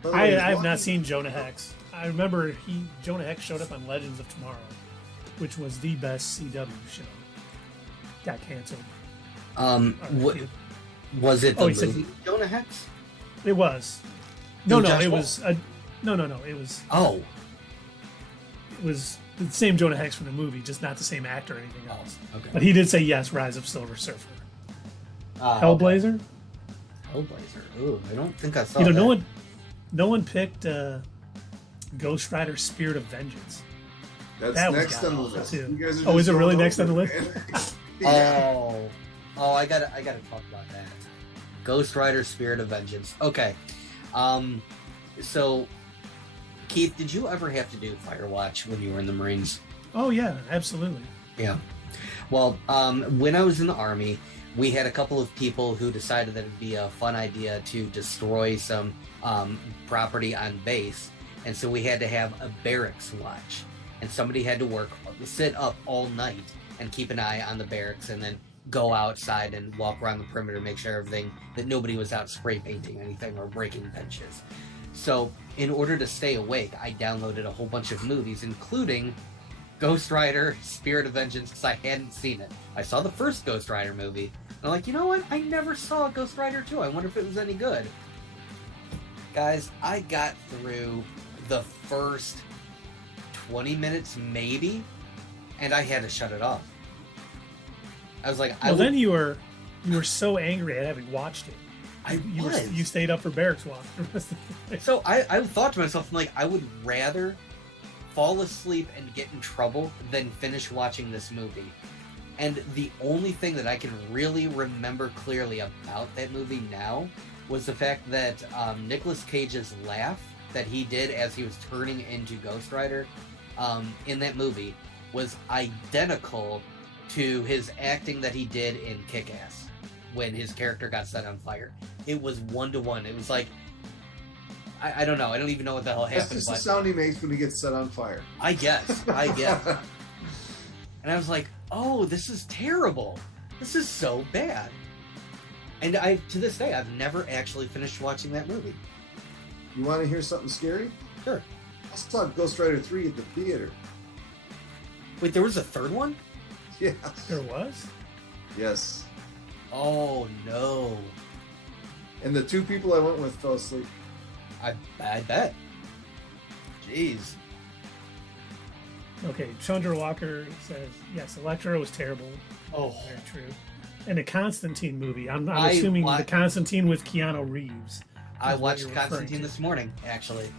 By the I way, have not seen Jonah Hex. I remember Jonah Hex showed up on Legends of Tomorrow, which was the best CW show. Got canceled. Was it the movie Jonah Hex? It was. No, it Josh was. No. It was. Oh. It was the same Jonah Hex from the movie, just not the same actor or anything else. Okay. But he did say yes, Rise of Silver Surfer. Okay. Hellblazer? Hellblazer. Ooh, I don't think I saw that. No one picked Ghost Rider Spirit of Vengeance. That's that next on the list. Is it really next on the list? Yeah. Oh, I gotta talk about that. Ghost Rider Spirit of Vengeance. Okay. So Keith, did you ever have to do Firewatch when you were in the Marines? Oh yeah, absolutely. Yeah. Well, when I was in the Army, we had a couple of people who decided that it'd be a fun idea to destroy some property on base, and so we had to have a barracks watch, and somebody had to sit up all night and keep an eye on the barracks, and then go outside and walk around the perimeter, make sure that nobody was out spray painting anything or breaking benches. So in order to stay awake, I downloaded a whole bunch of movies, including Ghost Rider Spirit of Vengeance, because I hadn't seen it. I saw the first Ghost Rider movie, and I'm like, you know what? I never saw Ghost Rider 2. I wonder if it was any good. Guys, I got through the first 20 minutes, maybe, and I had to shut it off. I was like, then you were so angry at having watched it. You stayed up for barracks watch the rest of the day. So I thought to myself, like, I would rather fall asleep and get in trouble than finish watching this movie. And the only thing that I can really remember clearly about that movie now was the fact that Nicolas Cage's laugh that he did as he was turning into Ghost Rider in that movie was identical to his acting that he did in Kick-Ass when his character got set on fire. It was 1-to-1. It was like, I don't know. I don't even know what the hell happened. That's just the sound he makes when he gets set on fire. I guess. And I was like, oh, this is terrible. This is so bad. And to this day, I've never actually finished watching that movie. You want to hear something scary? Sure. I saw Ghost Rider 3 at the theater. Wait, there was a third one? Yeah. There was? Yes. Oh, no. And the 2 people I went with fell asleep. I bet. Jeez. Okay, Chandra Walker says, yes, Electra was terrible. Oh. Very true. And the Constantine movie. I'm assuming the Constantine with Keanu Reeves. I watched Constantine this morning, actually.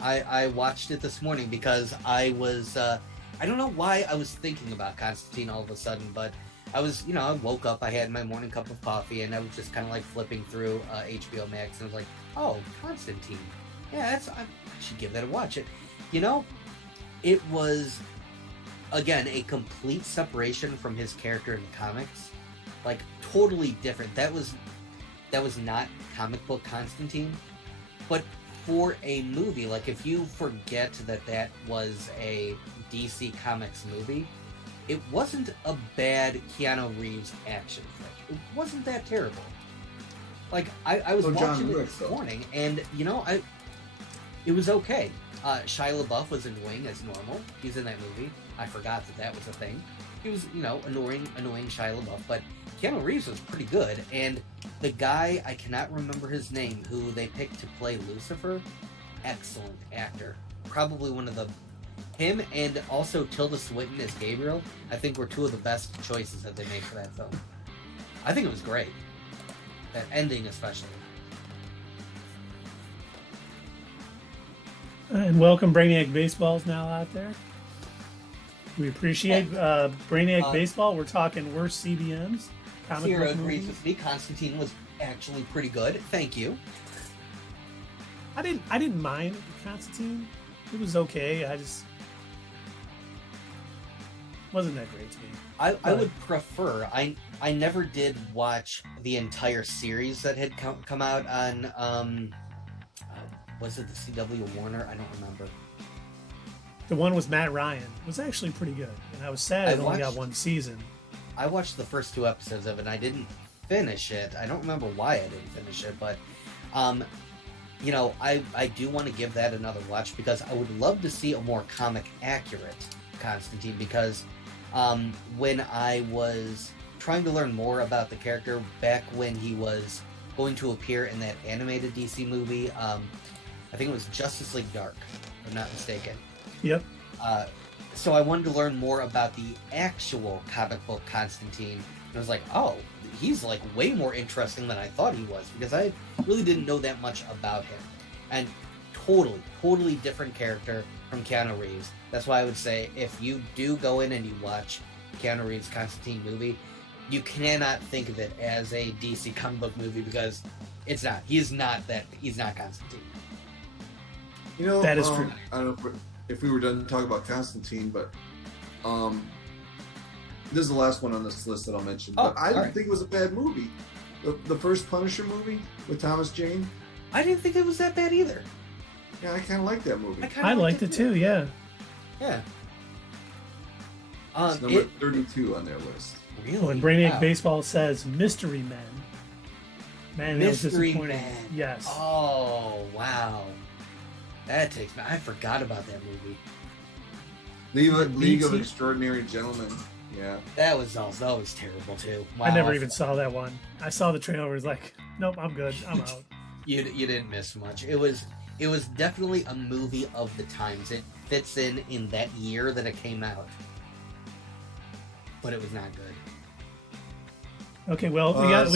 I watched it this morning because I was, I don't know why I was thinking about Constantine all of a sudden, but I was, I woke up, I had my morning cup of coffee, and I was just kind of like flipping through HBO Max, and I was like, oh, Constantine. Yeah, I should give that a watch. It was, again, a complete separation from his character in the comics. Like, totally different. That was not comic book Constantine. But for a movie, like, if you forget that was a DC Comics movie, it wasn't a bad Keanu Reeves action flick. It wasn't that terrible. Like, I was watching it this morning, and, it was okay. Shia LaBeouf was annoying as normal. He's in that movie. I forgot that was a thing. He was, annoying Shia LaBeouf, but Keanu Reeves was pretty good. And the guy, I cannot remember his name, who they picked to play Lucifer, excellent actor. Probably him and also Tilda Swinton as Gabriel, I think were 2 of the best choices that they made for that film. I think it was great. That ending especially. And welcome Brainiac Baseball's now out there. We appreciate Brainiac Baseball. We're talking worst CBMs. Sierra agrees with me. Constantine was actually pretty good. Thank you. I didn't mind Constantine. It was okay. I just wasn't that great to me. I would prefer. I never did watch the entire series that had come out on. Was it the CW Warner? I don't remember. The one with Matt Ryan was actually pretty good, and I was sad it only got 1 season. I watched the first 2 episodes of it, and I didn't finish it. I don't remember why I didn't finish it, but, I do want to give that another watch because I would love to see a more comic-accurate Constantine because when I was trying to learn more about the character back when he was going to appear in that animated DC movie, I think it was Justice League Dark, if I'm not mistaken. Yep. So I wanted to learn more about the actual comic book Constantine. And I was like, oh, he's like way more interesting than I thought he was because I really didn't know that much about him. And totally different character from Keanu Reeves. That's why I would say if you do go in and you watch Keanu Reeves' Constantine movie, you cannot think of it as a DC comic book movie because it's not. He's not Constantine. That is true. I don't know if we were done talking about Constantine, but this is the last one on this list that I'll mention. But I didn't think it was a bad movie. The first Punisher movie with Thomas Jane. I didn't think it was that bad either. Yeah, I kind of liked that movie. I liked it too. Yeah. Yeah. It's number 32 on their list. Really? When Brainiac Baseball says Mystery Men. Man, that was Mystery disappointing. Man. Yes. Oh, wow. That takes me. I forgot about that movie. League of Extraordinary Gentlemen. Yeah. That was terrible too. Wow. I never even saw that one. I saw the trailer. It was like, nope, I'm good. I'm out. You didn't miss much. It was definitely a movie of the times. It fits in that year that it came out, but it was not good. Okay, well, we got.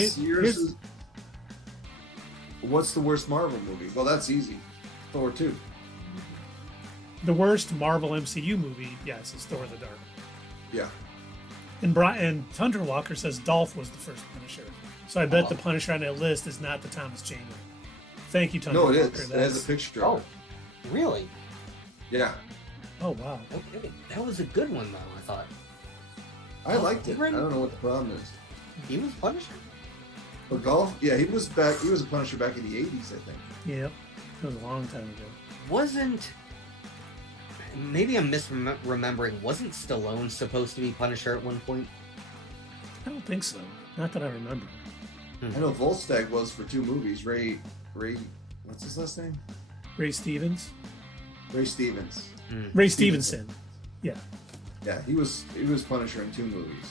What's the worst Marvel movie? Well, that's easy. Thor 2. The worst Marvel MCU movie, yes, is Thor: The Dark. Yeah. And Tundra Walker says Dolph was the first Punisher. So I bet the Punisher on that list is not the Thomas Jane one. Thank you, Tundra Walker. No, it is. It has a picture of it. Really? Yeah. Oh, wow. Okay. That was a good one, though, I thought. I liked it. I don't know what the problem is. He was Punisher? But golf, yeah, he was back. He was a Punisher back in the 80s, I think. Yep. It was a long time ago. Wasn't... Maybe I'm misremembering. Wasn't Stallone supposed to be Punisher at one point? I don't think so. Not that I remember. I know Volstagg was for 2 movies. Ray, what's his last name? Ray Stevens? Ray Stevens. Ray Stevenson. Yeah. Yeah, he was Punisher in 2 movies.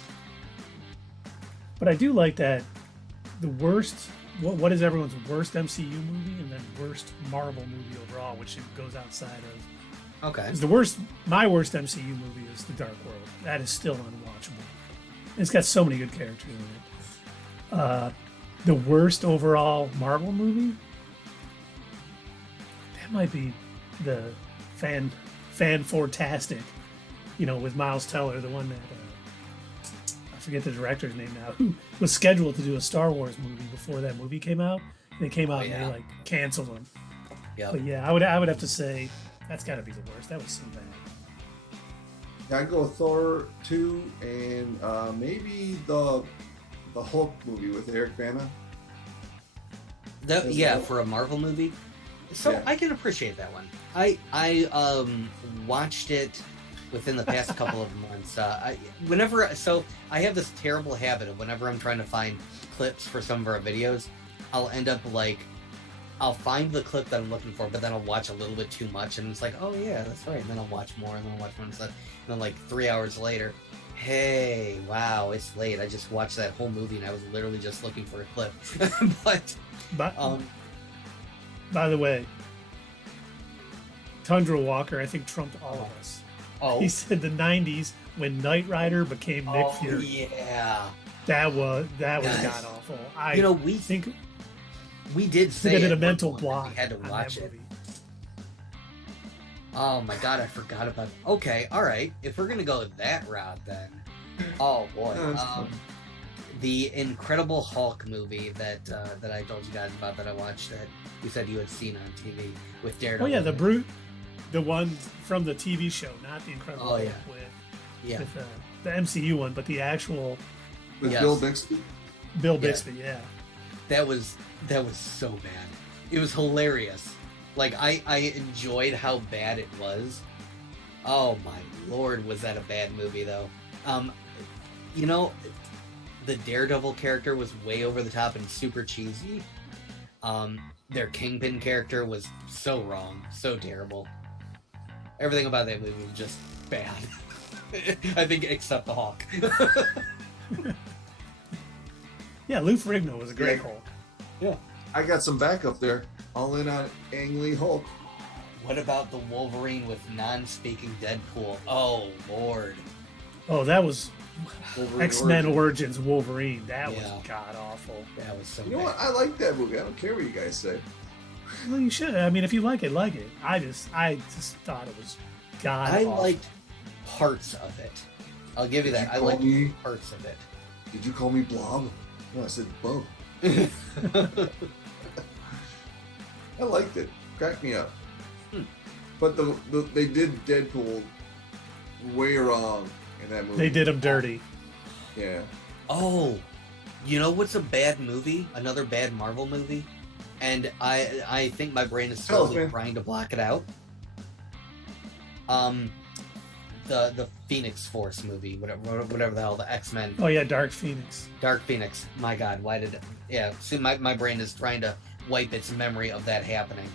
But I do like that the worst, what is everyone's worst MCU movie and then worst Marvel movie overall, which goes outside of. Okay. My worst MCU movie is The Dark World. That is still unwatchable. It's got so many good characters in it. The worst overall Marvel movie, that might be the Fan-Fortastic, with Miles Teller, the one that I forget the director's name now, who was scheduled to do a Star Wars movie before that movie came out. And it came out and they canceled him. Yep. But yeah, I would have to say that's got to be the worst. That was so bad. Yeah, I'd go with Thor 2 and maybe the Hulk movie with Eric Bana. For a Marvel movie. So I can appreciate that one. I watched it within the past couple of months. I have this terrible habit of whenever I'm trying to find clips for some of our videos, I'll end up I'll find the clip that I'm looking for, but then I'll watch a little bit too much, and it's like, oh yeah, that's right. And then I'll watch more, and then I'll watch more, and then 3 hours later, hey, wow, it's late. I just watched that whole movie, and I was literally just looking for a clip. By the way, Tundra Walker, I think, trumped all of us. Oh, he said the '90s when Knight Rider became Nick Fury. Yeah, that was god awful. We did say it did a mental block. We had to watch it. Oh my god, I forgot about it. Okay, all right. If we're gonna go that route, then, oh boy, the Incredible Hulk movie that I told you guys about that I watched that you said you had seen on TV with Daredevil. Oh yeah, the one from the TV show, not the Incredible Hulk with the MCU one, but the actual with Bill Bixby. Bill Bixby, yeah. That was so bad. It was hilarious. I enjoyed how bad it was. Oh my lord, was that a bad movie though? The Daredevil character was way over the top and super cheesy. Their Kingpin character was so wrong, so terrible. Everything about that movie was just bad. I think except the Hawk. Yeah, Lou Ferrigno was a great Hulk. Yeah. I got some backup there. All in on Ang Lee Hulk. What about the Wolverine with non-speaking Deadpool? Oh, Lord. Oh, that was Wolverine X-Men Origins Wolverine. That was god-awful. That was so You know what? I like that movie. I don't care what you guys say. Well, you should. I mean, if you like it, like it. I just thought it was god-awful. I liked parts of it. I'll give you that. I liked parts of it. Did you call me Blob? No, I said Bub. I liked it. Cracked me up. But they did Deadpool way wrong in that movie. They did him dirty. Yeah. Oh, you know what's a bad movie? Another bad Marvel movie? And I think my brain is slowly trying to block it out. The Phoenix Force movie, whatever the hell, the X-Men. Oh yeah, Dark Phoenix. Dark Phoenix. My God, why did it? Yeah, see, my brain is trying to wipe its memory of that happening.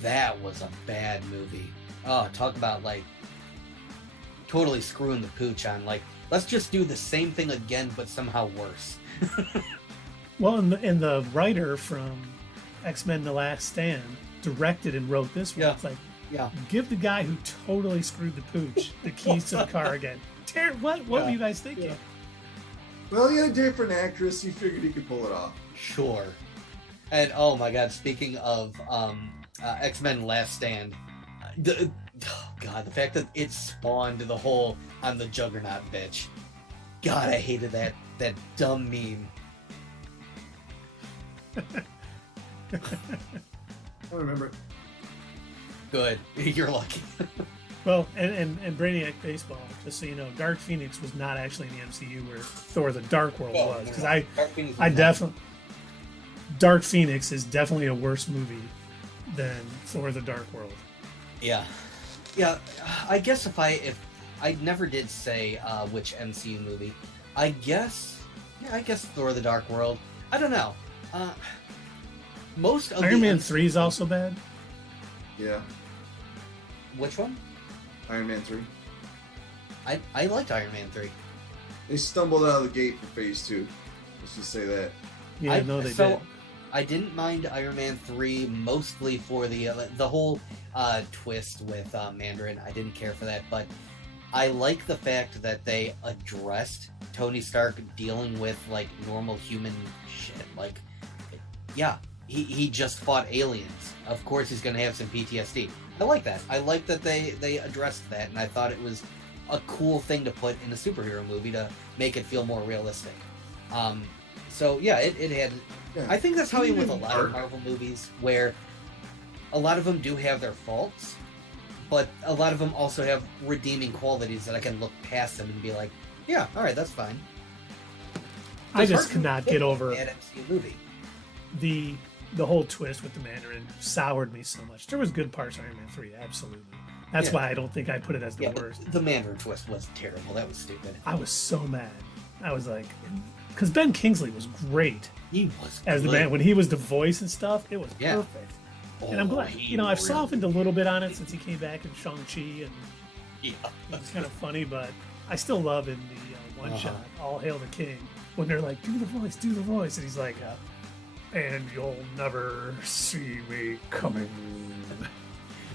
That was a bad movie. Oh, talk about totally screwing the pooch on. Let's just do the same thing again, but somehow worse. Well, and the writer from X-Men: The Last Stand directed and wrote this one. Yeah. It's give the guy who totally screwed the pooch the keys to the car again. What were you guys thinking? Yeah. Well, he had a different actress. He figured he could pull it off. Sure. And oh my God, speaking of X-Men: Last Stand, the fact that it spawned the whole "I'm the Juggernaut" bitch. God, I hated that dumb meme. I remember it. Good, you're lucky. Well, and Brainiac Baseball, just so you know, Dark Phoenix was not actually in the MCU where Thor: The Dark World was, because I definitely Dark Phoenix is definitely a worse movie than Thor: The Dark World. Yeah, yeah. I guess if I never did say which MCU movie, I guess Thor: The Dark World. I don't know. Most of Iron Man 3 is also bad. Yeah. Which one? Iron Man 3. I liked Iron Man 3. They stumbled out of the gate for Phase 2. Let's just say that. Yeah, they did. I didn't mind Iron Man 3 mostly for the whole twist with Mandarin. I didn't care for that, but I like the fact that they addressed Tony Stark dealing with like normal human shit. Like, yeah, he just fought aliens. Of course, he's gonna have some PTSD. I like that. I like that they addressed that, and I thought it was a cool thing to put in a superhero movie to make it feel more realistic. So yeah, it had. Yeah. I think that's how you with a lot of Marvel movies, where a lot of them do have their faults, but a lot of them also have redeeming qualities that I can look past them and be like, yeah, all right, that's fine. I just cannot get over an MCU movie. The whole twist with the Mandarin soured me so much. There was good parts of Iron Man 3, absolutely. That's why I don't think I put it as the worst. The Mandarin twist was terrible. That was stupid. I was so mad. I was like, because Ben Kingsley was great. He was as the man when he was the voice and stuff. It was perfect. And I'm glad, I've softened a little bit on it since he came back in Shang-Chi, and it was kind of funny, but I still love in the one shot, All Hail the King, when they're like, do the voice, and he's like, and you'll never see me coming.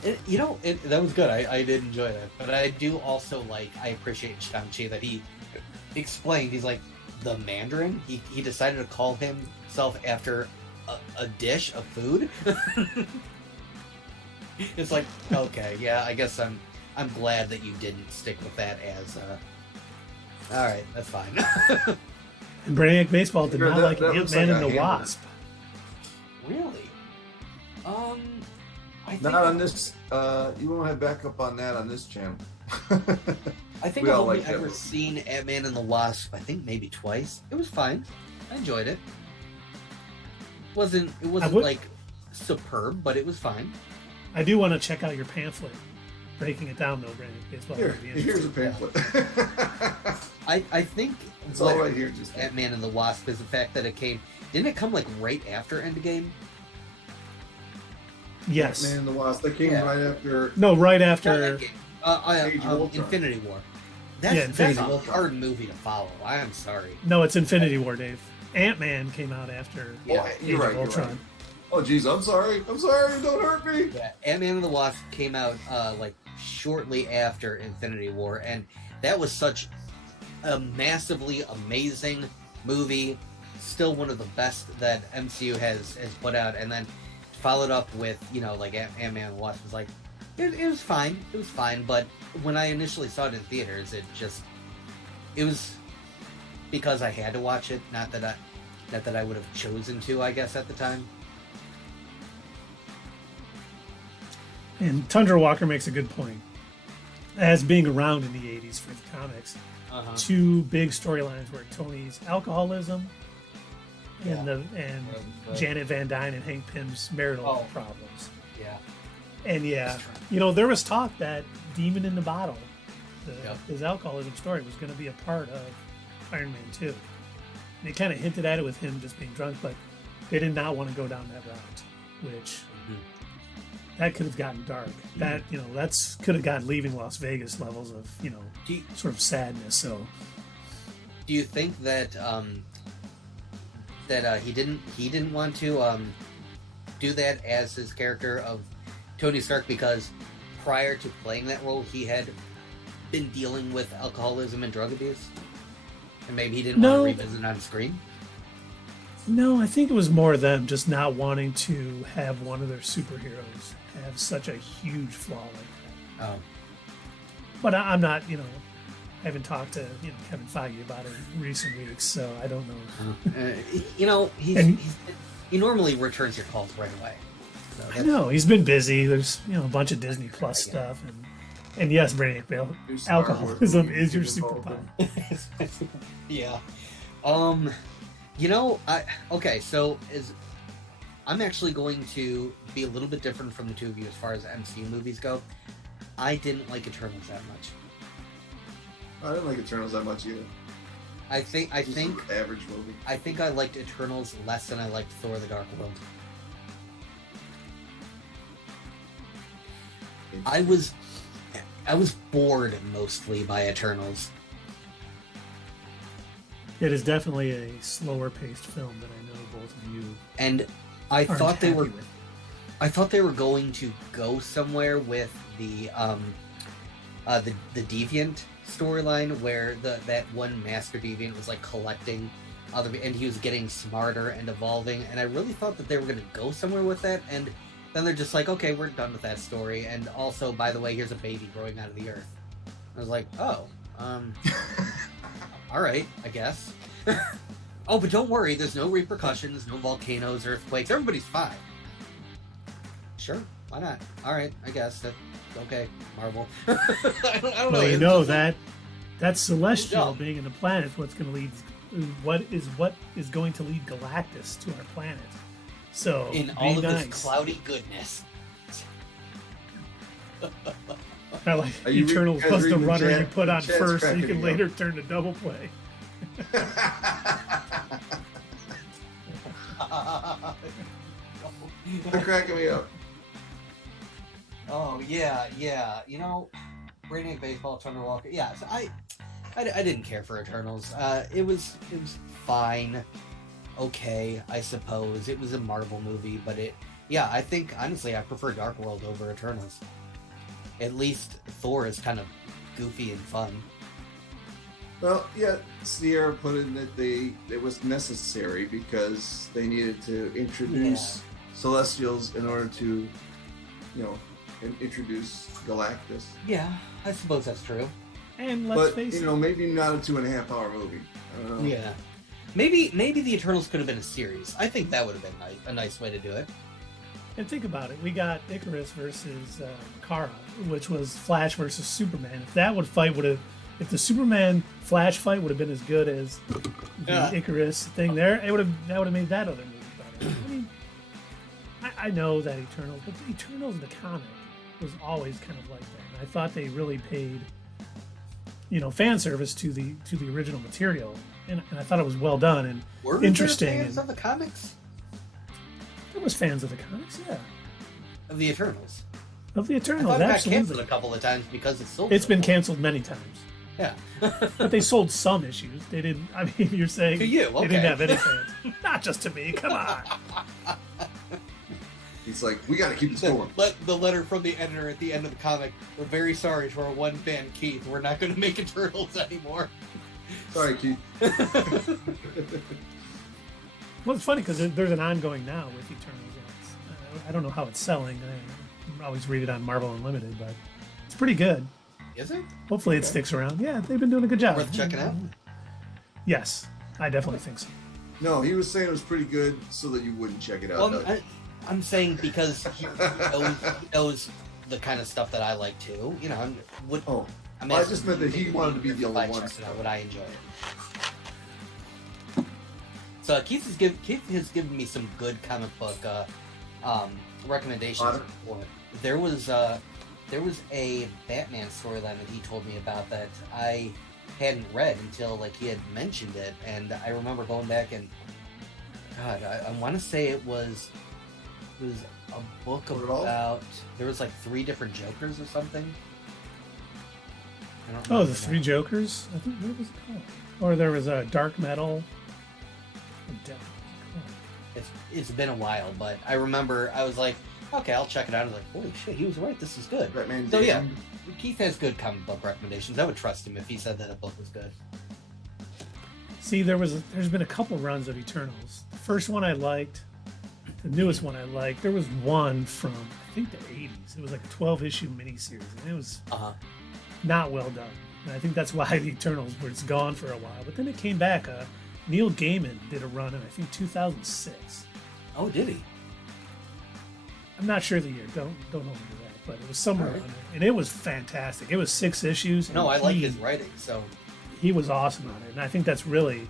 That was good. I did enjoy that, but I do also I appreciate Shang-Chi that he explained. He's like, the Mandarin. He decided to call himself after a dish of food. It's like, okay, yeah, I guess I'm glad that you didn't stick with that as. All right, that's fine. And Brainiac Baseball did not like Ant-Man and the Wasp. Really? I think not on this. You won't have backup on that on this channel. I think I've only ever seen Ant-Man and the Wasp. I think maybe twice. It was fine. I enjoyed it. It wasn't like superb, but it was fine. I do want to check out your pamphlet, breaking it down though, Brainiac Baseball. Here's a pamphlet. I think it's all right here. Just Ant-Man and the Wasp is the fact that didn't it come like right after Endgame? Yes. Ant-Man and the Wasp. That came right after. No, right after. Infinity War. That's a hard movie to follow. I am sorry. No, it's Infinity War, Dave. Ant-Man came out after. Yeah, you're right. Right. Oh, geez, I'm sorry. Don't hurt me. Yeah, Ant-Man and the Wasp came out shortly after Infinity War, and that was such a massively amazing movie. Still one of the best that MCU has put out, and then followed up with Ant-Man and the Wasp was like. It was fine. It was fine, but when I initially saw it in theaters, it was because I had to watch it, not that I would have chosen to, I guess, at the time. And Tundra Walker makes a good point. As being around in the 80s for the comics, two big storylines were Tony's alcoholism and Janet Van Dyne and Hank Pym's marital problems. Yeah. And there was talk that Demon in the Bottle, his alcoholism story, was going to be a part of Iron Man 2. And they kind of hinted at it with him just being drunk, but they did not want to go down that route, which that could have gotten dark. That that's could have gotten Leaving Las Vegas levels of sort of sadness. So, do you think that he didn't want to do that as his character of Tony Stark because prior to playing that role, he had been dealing with alcoholism and drug abuse? And maybe he didn't want to revisit it on screen? No, I think it was more them just not wanting to have one of their superheroes have such a huge flaw like that. Oh. But I'm not, I haven't talked to Kevin Feige about it in recent weeks, so I don't know. He normally returns your calls right away. So I know he's been busy. There's a bunch of Disney Plus stuff, and And yes, Brainiac Bale, New Star Wars alcoholism movie is your is involved superpower. Yeah. So I'm actually going to be a little bit different from the two of you as far as MCU movies go. I didn't like Eternals that much. I didn't like Eternals that much either. I think average movie. I think I liked Eternals less than I liked Thor: The Dark World. I was bored mostly by Eternals. It is definitely a slower paced film that I know both of you. And I thought they were with. I thought they were going to go somewhere with the Deviant storyline, where that one Master Deviant was like collecting other, and he was getting smarter and evolving. And I really thought that they were going to go somewhere with that. And then they're just like, okay, we're done with that story. And also, by the way, here's a baby growing out of the earth. I was like, oh, all right, I guess. Oh, but don't worry, there's no repercussions, no volcanoes, earthquakes. Everybody's fine. Sure, why not? All right, I guess. That, okay, Marvel. I don't know. Well, you know that celestial being in the planet is what's going to lead. What is going to lead Galactus to our planet? So in all of its cloudy goodness. I like Eternals was the runner you put on first, so you can later turn to double play. They're cracking me up. Oh yeah. You know, Brainiac Baseball, Thunder Walker. Yeah, so I didn't care for Eternals. It was fine, okay, I suppose. It was a Marvel movie, but I think honestly I prefer Dark World over Eternals. At least Thor is kind of goofy and fun. Well, yeah, Sierra put in that it was necessary because they needed to introduce Celestials in order to, introduce Galactus. Yeah, I suppose that's true. And let's face it, maybe not a 2.5 hour movie. I don't know. Yeah, maybe the Eternals could have been a series. I think that would have been a nice way to do it. And think about it. We got Icarus versus Kara, which was Flash versus Superman. If the Superman Flash fight would have been as good as the Icarus thing there, that would have made that other movie better. I mean, I know that Eternals, but the Eternals in the comic was always kind of like that. And I thought they really paid, fan service to the original material, and I thought it was well done and interesting. Were there fans of the comics? There was fans of the comics, yeah. Of the Eternals. Of the Eternals, I thought it got absolutely. canceled a couple of times because it sold. It's been canceled many times. Yeah. But they sold some issues. They didn't. I mean, you're saying to you, okay. They didn't have any fans. Not just to me. Come on. He's like, we got to keep this going. The letter from the editor at the end of the comic. We're very sorry to our one fan, Keith. We're not going to make Eternals anymore. Sorry, Keith. Well, it's funny because there's an ongoing now with Eternals. I don't know how it's selling. I always read it on Marvel Unlimited, but it's pretty good. Is it? Hopefully it sticks around. Yeah, they've been doing a good job. Worth checking out? Yes, I definitely think so. No, he was saying it was pretty good so that you wouldn't check it out. Well, I'm saying because he knows the kind of stuff that I like too. I just meant that he wanted to be the only one. Would I enjoy it? So Keith has given me some good comic book recommendations. There was a Batman storyline that he told me about that I hadn't read until he had mentioned it, and I remember going back and God, I want to say it was a book about there was 3 different Jokers or something. Oh, the 3 Jokers? I think what was it called? Or there was a Dark Metal. It's been a while, but I remember I was like, okay, I'll check it out. I was like, holy shit, he was right. This is good. Batman so yeah, Keith has good comic book recommendations. I would trust him if he said that a book was good. See, there's been a couple runs of Eternals. The first one I liked. The newest one I liked. There was one from I think the 80s. It was like a 12-issue miniseries, and it was not well done. And I think that's why the Eternals was gone for a while. But then it came back. Neil Gaiman did a run in I think 2006. Oh, did he? I'm not sure the year. Don't hold me to that. but it was somewhere around there, and it was fantastic. It was 6 issues. And No, I like his writing, so he was awesome on it, and I think that's really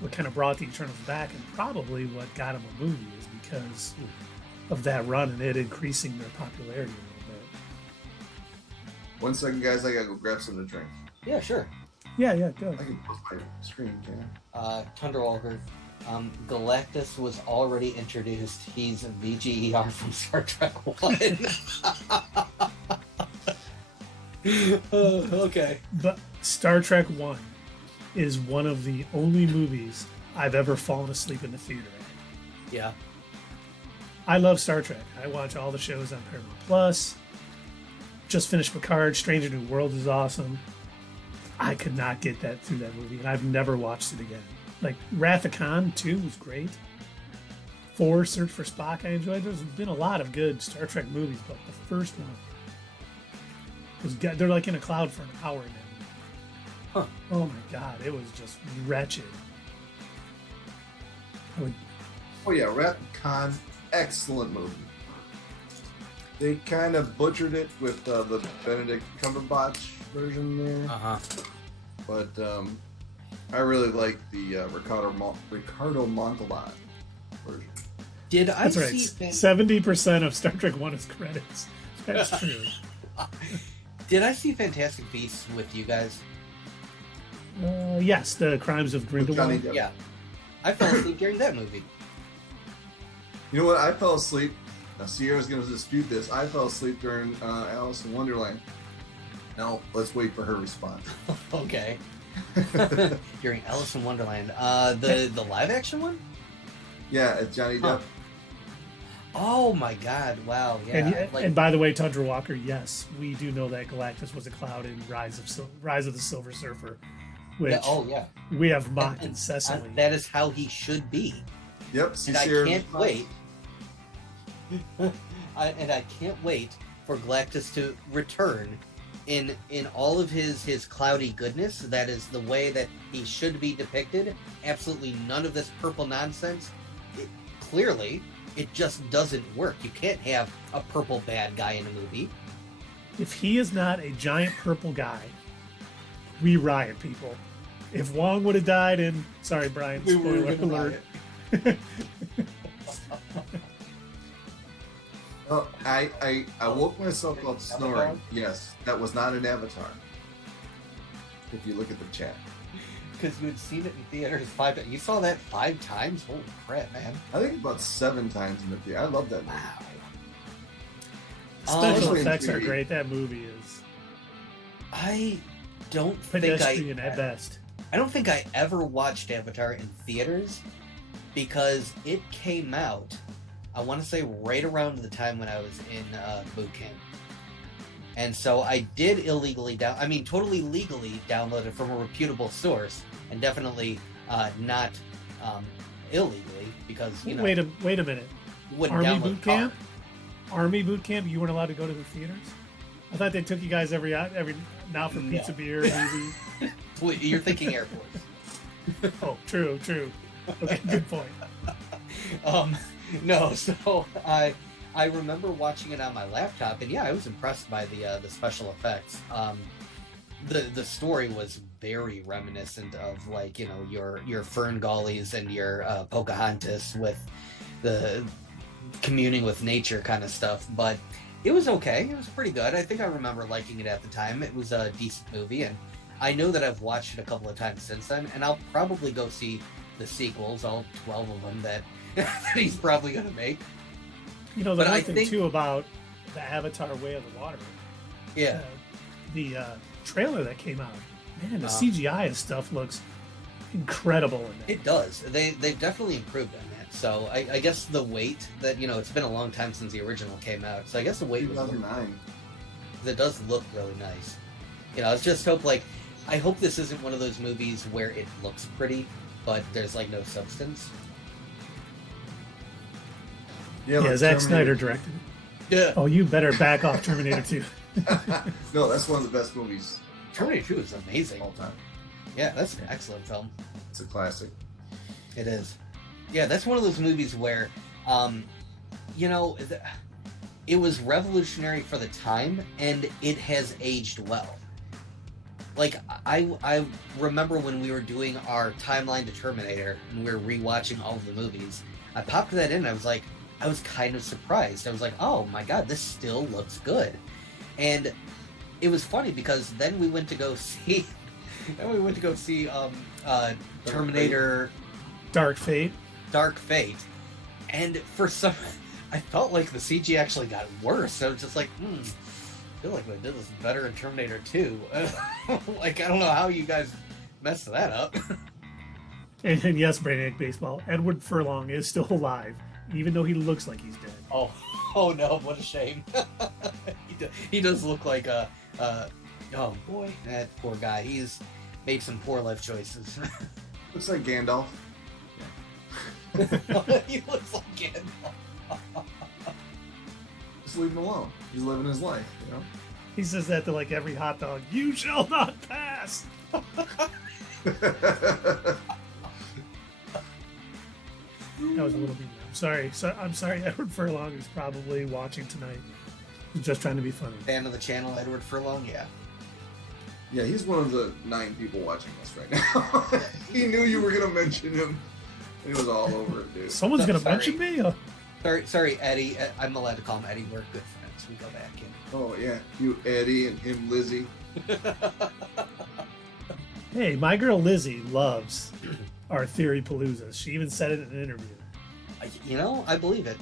what kind of brought the Eternals back, and probably what got him a movie is because of that run and it increasing their popularity a little bit. 1 second, guys. I gotta go grab something to drink. yeah, sure. Yeah, go. I can post my screen, can Thunderwalker. Galactus was already introduced. He's a VGER from Star Trek 1. Okay. But Star Trek 1 is one of the only movies I've ever fallen asleep in the theater at. Yeah. I love Star Trek. I watch all the shows on Paramount Plus. Just finished Picard. Stranger New World is awesome. I could not get that through that movie, and I've never watched it again. Like Wrath of Khan 2 was great. 4, Search for Spock, I enjoyed. There's been a lot of good Star Trek movies, but the first one was good. They're like in a cloud for an hour now. Huh. Oh my god, it was just wretched. Oh yeah, Wrath of Khan, excellent movie. They kind of butchered it with the Benedict Cumberbatch version there, but I really like the Ricardo Montalban version. Did I That's right. see 70% of Star Trek 1 is credits. That's true. Did I see Fantastic Beasts with you guys? Yes, the Crimes of Grindelwald. Yeah. I fell asleep during that movie. You know what? I fell asleep. Now Sierra's going to dispute this. I fell asleep during Alice in Wonderland. No, let's wait for her response. Okay. During Alice in Wonderland. The live action one? Yeah, it's Johnny Depp. Oh my god, wow. Yeah. And by the way, Tundra Walker, yes, we do know that Galactus was a cloud in Rise of the Silver Surfer, which we have mocked incessantly. That is how he should be. Yep. And I can't wait. I can't wait for Galactus to return in all of his cloudy goodness. That is the way that he should be depicted. Absolutely none of this purple nonsense. Clearly, it just doesn't work. You can't have a purple bad guy in a movie. If he is not a giant purple guy, we riot, people. If Wong would have died in... Sorry, Brian, spoiler alert. Oh, I woke myself up snoring. Yes, that was not an avatar. If you look at the chat. Because you had seen it in theaters 5 times. You saw that 5 times? Holy crap, man. I think about 7 times in the theater. I love that movie. Wow. Special effects are great. That movie is... I don't pedestrian at best. I don't think I ever watched Avatar in theaters because it came out, I want to say right around the time when I was in boot camp. And so I did totally legally download it from a reputable source, and definitely not illegally because, Wait a minute. Army boot camp? Army boot camp? You weren't allowed to go to the theaters? I thought they took you guys every now for pizza, beer, movie. Wait, you're thinking Air Force. Oh, true. Okay, good point. No, so I remember watching it on my laptop, and I was impressed by the special effects. The story was very reminiscent of your Fern Gullies and your Pocahontas with the communing with nature kind of stuff, but it was okay. It was pretty good. I think I remember liking it at the time. It was a decent movie, and I know that I've watched it a couple of times since then, and I'll probably go see the sequels, all 12 of them that he's probably going to make. The one thing too about the Avatar Way of the Water, the trailer that came out, man, the CGI and stuff looks incredible in that. It does. They've definitely improved on that. So I guess the wait that it's been a long time since the original came out. So I guess the wait was 2009. It does look really nice. It's just I hope this isn't one of those movies where it looks pretty, but there's no substance. Yeah, Zack Snyder directed it. Yeah. Oh, you better back off Terminator 2. No, that's one of the best movies. Terminator 2 is amazing. All time. Yeah, that's an excellent film. It's a classic. It is. Yeah, that's one of those movies where, it was revolutionary for the time, and it has aged well. Like, I remember when we were doing our timeline to Terminator, and we were rewatching all of the movies, I popped that in, I was kind of surprised. I was like, oh my god, this still looks good. And it was funny because then we went to go see Terminator Dark Fate. And for some, I felt like the CG actually got worse. I was just like, I feel like they did this better in Terminator 2. Like, I don't know how you guys messed that up. And yes, Brainiac Baseball, Edward Furlong is still alive, even though he looks like he's dead. Oh no, what a shame. He does look like oh boy, that poor guy. He's made some poor life choices. Looks like Gandalf. He looks like Gandalf. Just leave him alone. He's living his life, you know? He says that to like every hot dog. You shall not pass. That was a little mean. I'm sorry. I'm sorry, Edward Furlong, who's probably watching tonight. He's just trying to be funny. Fan of the channel, Edward Furlong, yeah. Yeah, he's one of the 9 people watching us right now. He knew you were going to mention him. He was all over it, dude. Someone's going to mention me? Sorry, Eddie. I'm allowed to call him Eddie. We're good friends. We go back in. Oh, yeah. You, Eddie, and him, Lizzie. Hey, my girl Lizzie loves our Theory Palooza. She even said it in an interview. I believe it.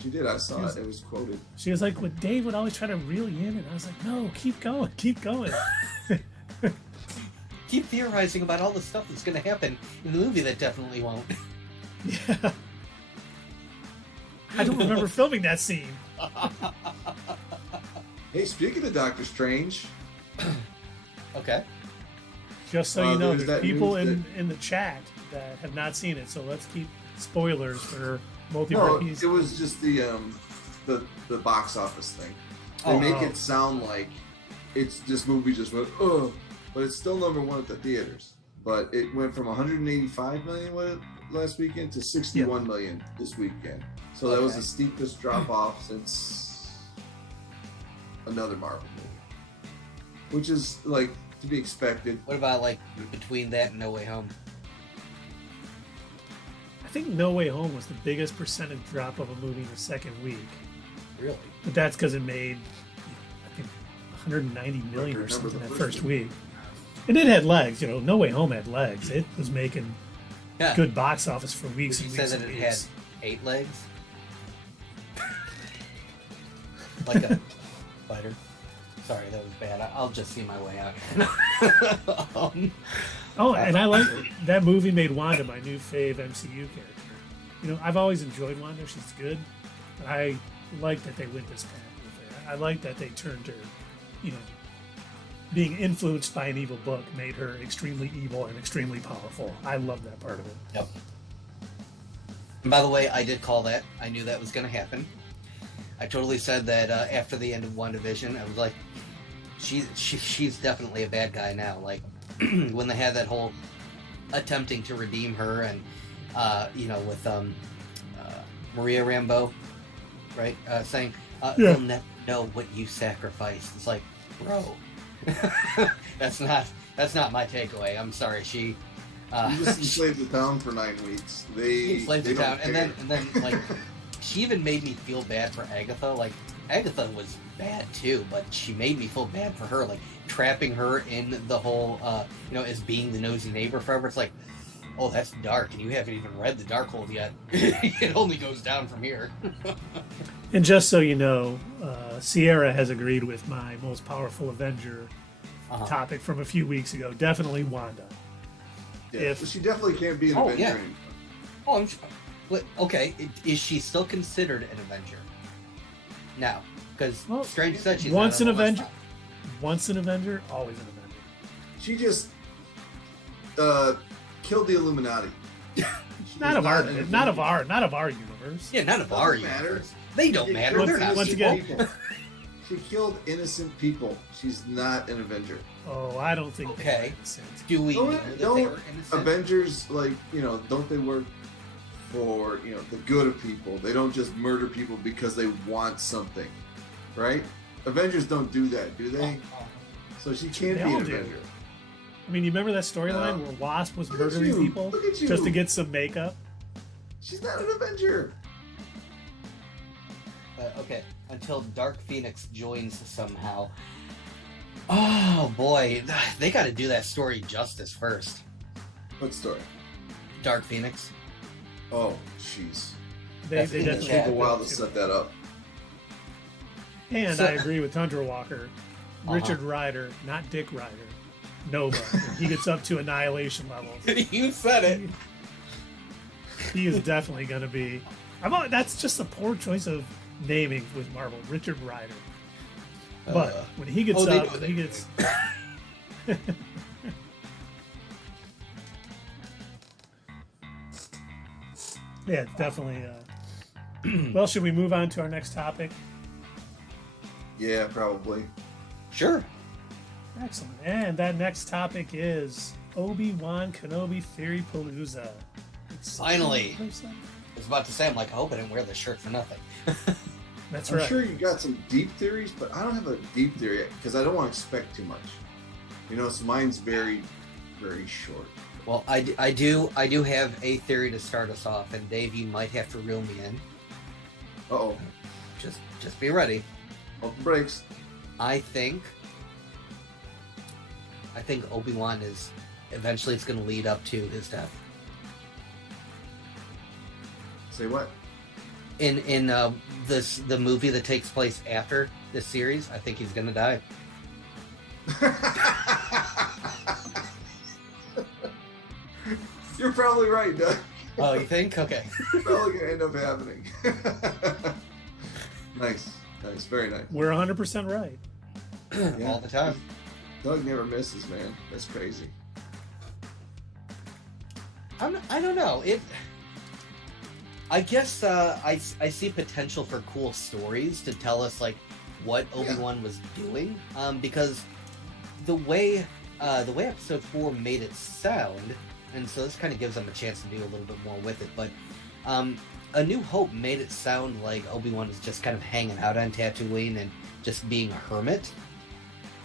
She did. I saw it. It was quoted. She was like, well, Dave would always try to reel you in. And I was like, no, keep going. Keep theorizing about all the stuff that's going to happen in the movie that definitely won't. Yeah. I don't remember filming that scene. Hey, speaking of Doctor Strange. Okay. Just so you know, there's people in the chat that have not seen it, so let's keep spoilers for multiverse. No, it was just the box office thing. They make it sound like this movie just went, but it's still number 1 at the theaters. But it went from 185 million last weekend to 61 million this weekend. So that was the steepest drop off since another Marvel movie, which is like to be expected. What about like between that and No Way Home? I think No Way Home was the biggest percentage drop of a movie in the second week. Really? But that's because it made, I think, 190 million or something that first week. And it had legs, No Way Home had legs. It was making good box office for weeks and weeks. You said that it had 8 legs? Like a spider. Sorry, that was bad. I'll just see my way out. And I like that movie made Wanda my new fave MCU character. I've always enjoyed Wanda. She's good. But I like that they went this path with her. I like that they turned her, being influenced by an evil book made her extremely evil and extremely powerful. I love that part of it. Yep. And by the way, I did call that. I knew that was going to happen. I totally said that after the end of WandaVision, I was like, she's definitely a bad guy now. Like, when they had that whole attempting to redeem her and, with Maria Rambeau, right, saying, they'll never know what you sacrificed. It's like, bro, that's not my takeaway. I'm sorry. She just enslaved the town for 9 weeks. They enslaved the town, and then like. She even made me feel bad for Agatha. Like, Agatha was bad too, but she made me feel bad for her. Like, trapping her in the whole, as being the nosy neighbor forever. It's like, oh, that's dark, and you haven't even read the Darkhold yet. It only goes down from here. And just so you know, Sierra has agreed with my most powerful Avenger topic from a few weeks ago. Definitely Wanda. Yeah, she definitely can't be an Avenger anymore. Oh, I'm sure. Okay, is she still considered an Avenger? No, because Strange said she's once an Avenger. Once an Avenger, always an Avenger. She just killed the Illuminati. not of our universe. Yeah, not of our universe. They don't matter. They're not once again. She killed innocent people. She's not an Avenger. Oh, I don't think. Okay. Do we know that they were innocent? Avengers, don't they work for, the good of people. They don't just murder people because they want something, right? Avengers don't do that, do they? So she can't be an Avenger. I mean, you remember that storyline where Wasp was murdering people just to get some makeup? She's not an Avenger. Okay, until Dark Phoenix joins somehow. Oh boy, they got to do that story justice first. What story? Dark Phoenix. Oh, jeez. They definitely take a while to set that up. And I agree with Tundra Walker. Richard Rider, not Dick Rider. Nova. He gets up to annihilation levels. You said it. He is definitely going to be. That's just a poor choice of naming with Marvel. Richard Rider. But when he gets up, he gets. Yeah, definitely. Well, should we move on to our next topic? Yeah, probably. Sure. Excellent. And that next topic is Obi-Wan Kenobi Theory Palooza. Finally. I was about to say, I'm like, I hope I didn't wear this shirt for nothing. That's right. I'm sure you got some deep theories, but I don't have a deep theory because I don't want to expect too much. So mine's very, very short. Well, I do have a theory to start us off, and Dave, you might have to reel me in. Uh-oh. Just be ready. Open the brakes. I think Obi-Wan is eventually it's going to lead up to his death. Say what? In the movie that takes place after this series, I think he's going to die. You're probably right, Doug. Oh, you think? Okay. It's probably going to end up happening. Nice, very nice. We're 100% right. Yeah. All the time. Doug never misses, man. That's crazy. I don't know. I guess I see potential for cool stories to tell us like what Obi-Wan was doing. Because the way Episode 4 made it sound, and so this kind of gives them a chance to do a little bit more with it. But A New Hope made it sound like Obi-Wan is just kind of hanging out on Tatooine and just being a hermit.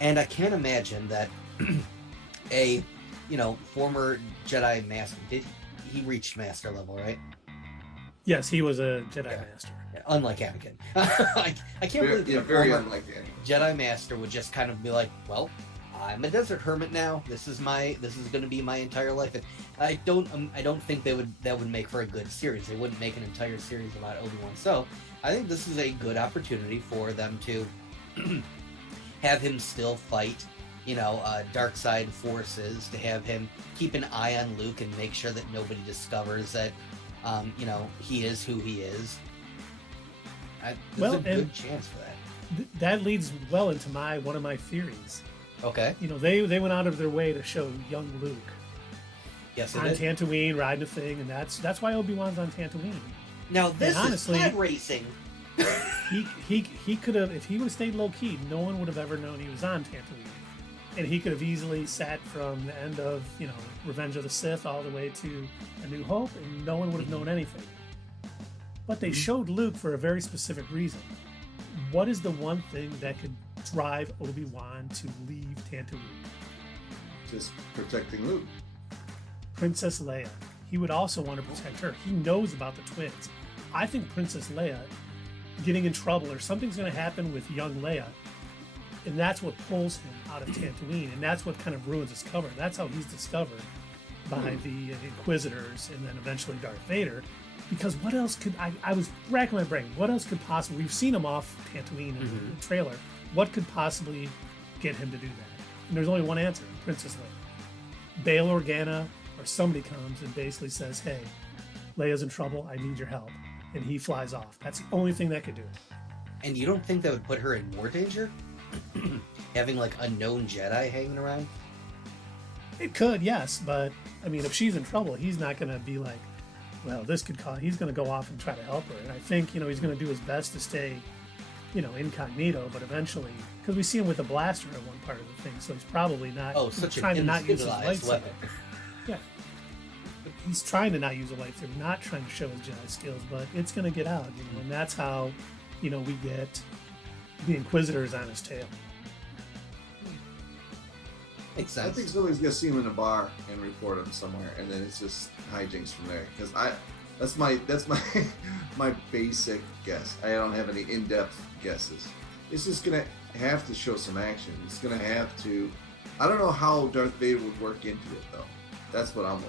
And I can't imagine that a former Jedi Master, he reached Master level, right? Yes, he was a Jedi Master. Yeah, unlike Anakin. I can't believe that very former unlike Anakin. Jedi Master would just kind of be like, well, I'm a desert hermit now. This is going to be my entire life. And I don't think that would make for a good series. They wouldn't make an entire series about Obi-Wan. So I think this is a good opportunity for them to have him still fight, dark side forces, to have him keep an eye on Luke and make sure that nobody discovers that, he is who he is. There's a good chance for that. That leads well into one of my theories. Okay. They went out of their way to show young Luke. Yes, on Tatooine riding a thing, and that's why Obi-Wan's on Tatooine. Now this honestly, is pod racing. he could have, if he would have stayed low key, no one would have ever known he was on Tatooine, and he could have easily sat from the end of Revenge of the Sith all the way to A New Hope, and no one would have known anything. But they showed Luke for a very specific reason. What is the one thing that could drive Obi-Wan to leave Tatooine? Just protecting Luke. Princess Leia. He would also want to protect her. He knows about the twins. I think Princess Leia getting in trouble, or something's going to happen with young Leia, and that's what pulls him out of Tatooine, and that's what kind of ruins his cover. That's how he's discovered by the Inquisitors and then eventually Darth Vader. Because what else could I was racking my brain. What else could possibly, we've seen him off Tatooine in the trailer. What could possibly get him to do that? And there's only one answer: Princess Leia. Bail Organa or somebody comes and basically says, "Hey, Leia's in trouble. I need your help," and he flies off. That's the only thing that could do it. And you don't think that would put her in more danger? Having like a known Jedi hanging around? It could, yes, but I mean, if she's in trouble, he's not going to be like, well, this could cause. He's going to go off and try to help her. And I think he's going to do his best to stay, incognito. But eventually, because we see him with a blaster at one part of the thing, so he's probably not. Such trying an to not use his lightsaber. weapon. Yeah. he's trying to not use a lightsaber, not trying to show his Jedi skills, but it's going to get out, and that's how, we get the Inquisitors on his tail. Makes sense. I think somebody's gonna see him in a bar and report him somewhere, and then it's just hijinks from there. Because that's my my basic guess. I don't have any in-depth guesses. It's just gonna have to show some action. It's gonna have to. I don't know how Darth Vader would work into it though. That's what I'm.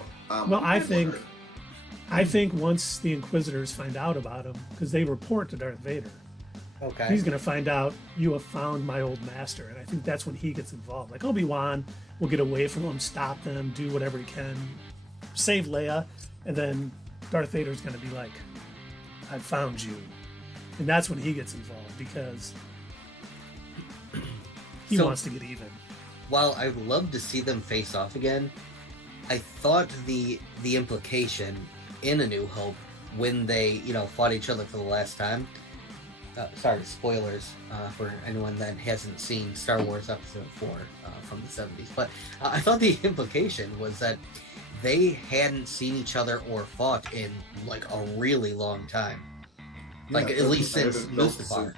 Well, I think once the Inquisitors find out about him, because they report to Darth Vader. Okay. He's going to find out you have found my old master, and I think that's when he gets involved. Like Obi-Wan will get away from him, stop them, do whatever he can, save Leia, and then Darth Vader's going to be like, "I found you," and that's when he gets involved because he wants to get even. While I'd love to see them face off again, I thought the implication in A New Hope when they fought each other for the last time. Sorry, spoilers for anyone that hasn't seen Star Wars Episode 4 from the 70s. But I thought the implication was that they hadn't seen each other or fought in like a really long time. Like at least since Mustafar.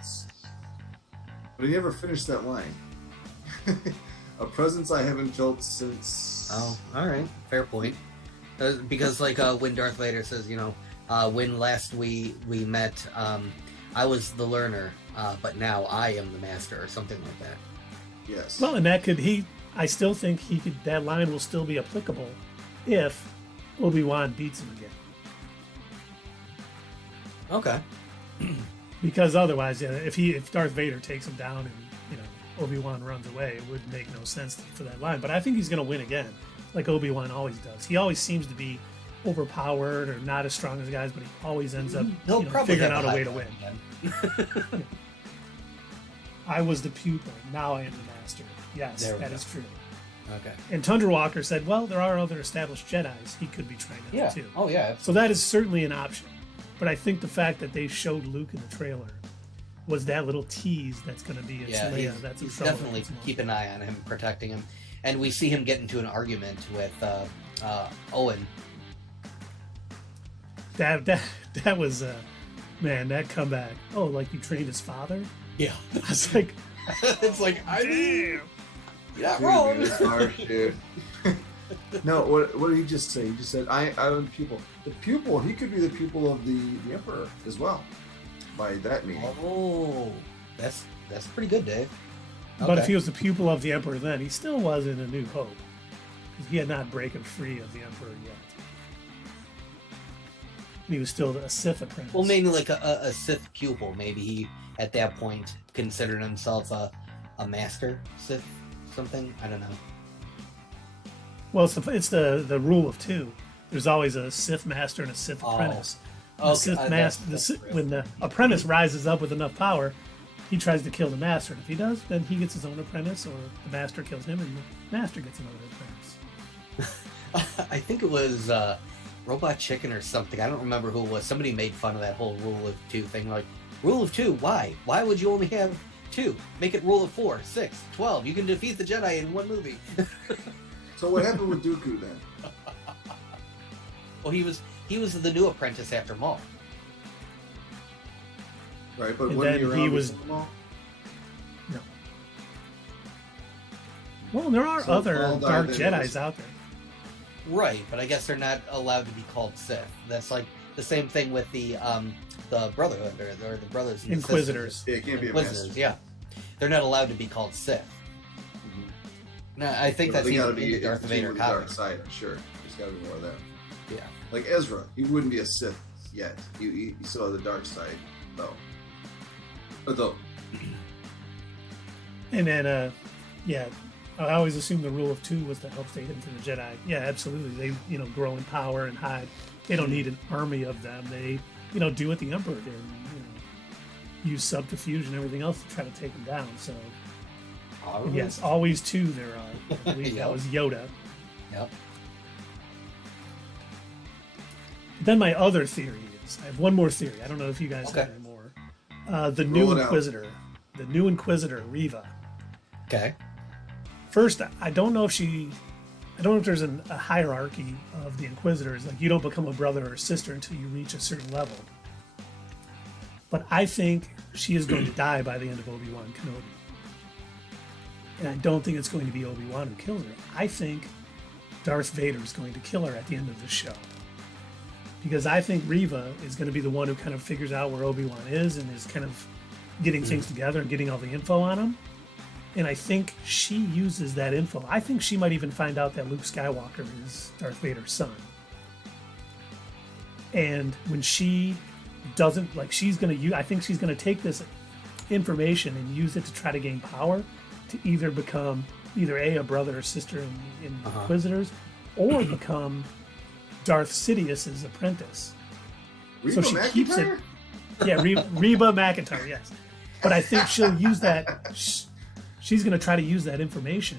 But he never finished that line. A presence I haven't felt since... Oh, alright. Fair point. Because like when Darth Vader says, when last we met... I was the learner, but now I am the master, or something like that. Yes. Well, and I still think that line will still be applicable if Obi-Wan beats him again. Okay. Because otherwise, if Darth Vader takes him down and Obi-Wan runs away, it would make no sense for that line. But I think he's going to win again, like Obi-Wan always does. He always seems to be overpowered or not as strong as the guys, but he always ends up figuring out a way to win. I was the pupil, now I am the master. Yes, that is true. Okay. And Tundra Walker said, well, there are other established Jedis he could be trained under too. Oh, yeah. So that is certainly an option. But I think the fact that they showed Luke in the trailer was that little tease that's going to be Leia. That's he's definitely keep an eye on him, protecting him. And we see him get into an argument with Owen. That was man, that comeback. Oh, like you trained his father? Yeah. I was like, it's like, damn. You're not wrong. Dude, harsh, dude. No, what did he just say? He just said, I'm the pupil. The pupil, he could be the pupil of the Emperor as well. By that meaning. Oh, that's pretty good, Dave. Okay. But if he was the pupil of the Emperor then, he still was in A New Hope. Because he had not broken free of the Emperor yet. He was still a Sith apprentice. Well, maybe like a Sith pupil. Maybe he, at that point, considered himself a master Sith something. I don't know. Well, it's the rule of two. There's always a Sith master and a Sith apprentice. The Sith master, when the apprentice rises up with enough power, he tries to kill the master. And if he does, then he gets his own apprentice, or the master kills him, and the master gets another apprentice. I think it was Robot Chicken or something. I don't remember who it was. Somebody made fun of that whole rule of two thing. Like, rule of two, why? Why would you only have two? Make it rule of 4, 6, 12. You can defeat the Jedi in one movie. So what happened with Dooku then? Well, he was the new apprentice after Maul. Right, but and when he was Maul? No. Well, there are other Dark Jedis out there. Right, but I guess they're not allowed to be called Sith. That's like the same thing with the Brotherhood or the Brothers and Inquisitors. Yeah, it can't be a Inquisitors, master. yeah. They're not allowed to be called Sith. Mm-hmm. No, I think that's even in the Darth Vader the comic. dark side, sure. There's got to be more of that. Yeah. Like Ezra, he wouldn't be a Sith yet. He still has the dark side, though. And then, I always assumed the rule of two was to help save him from the Jedi. Yeah, absolutely. They, grow in power and hide. They don't need an army of them. They, do what the Emperor did. Use subterfuge and everything else to try to take him down. So, yes, always two there are. I believe that was Yoda. Yep. Then my other theory is, I have one more theory. I don't know if you guys have any more. The new Inquisitor. The new Inquisitor, Reva. Okay. First, I don't know if she... I don't know if there's a hierarchy of the Inquisitors. Like, you don't become a brother or a sister until you reach a certain level. But I think she is going to die by the end of Obi-Wan Kenobi. And I don't think it's going to be Obi-Wan who kills her. I think Darth Vader is going to kill her at the end of the show. Because I think Reva is going to be the one who kind of figures out where Obi-Wan is and is kind of getting things together and getting all the info on him. And I think she uses that info. I think she might even find out that Luke Skywalker is Darth Vader's son. And when she doesn't, like, I think she's going to take this information and use it to try to gain power to either become a brother or sister in Inquisitors, or become Darth Sidious's apprentice. Reba so she McEntire? keeps it. Yeah, Reba McEntire, yes. But I think she'll use that. She's going to try to use that information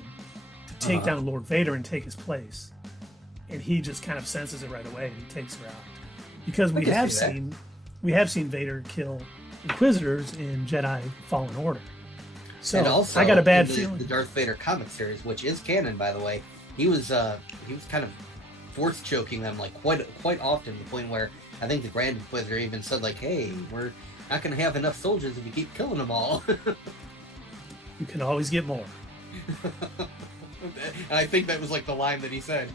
to take down Lord Vader and take his place. And he just kind of senses it right away and he takes her out. Because we have seen Vader kill Inquisitors in Jedi Fallen Order. So and also, I got a bad in feeling. The Darth Vader comic series, which is canon, by the way, he was kind of force choking them like quite often, to the point where I think the Grand Inquisitor even said, like, "Hey, we're not going to have enough soldiers if you keep killing them all." You can always get more. And I think that was like the line that he said.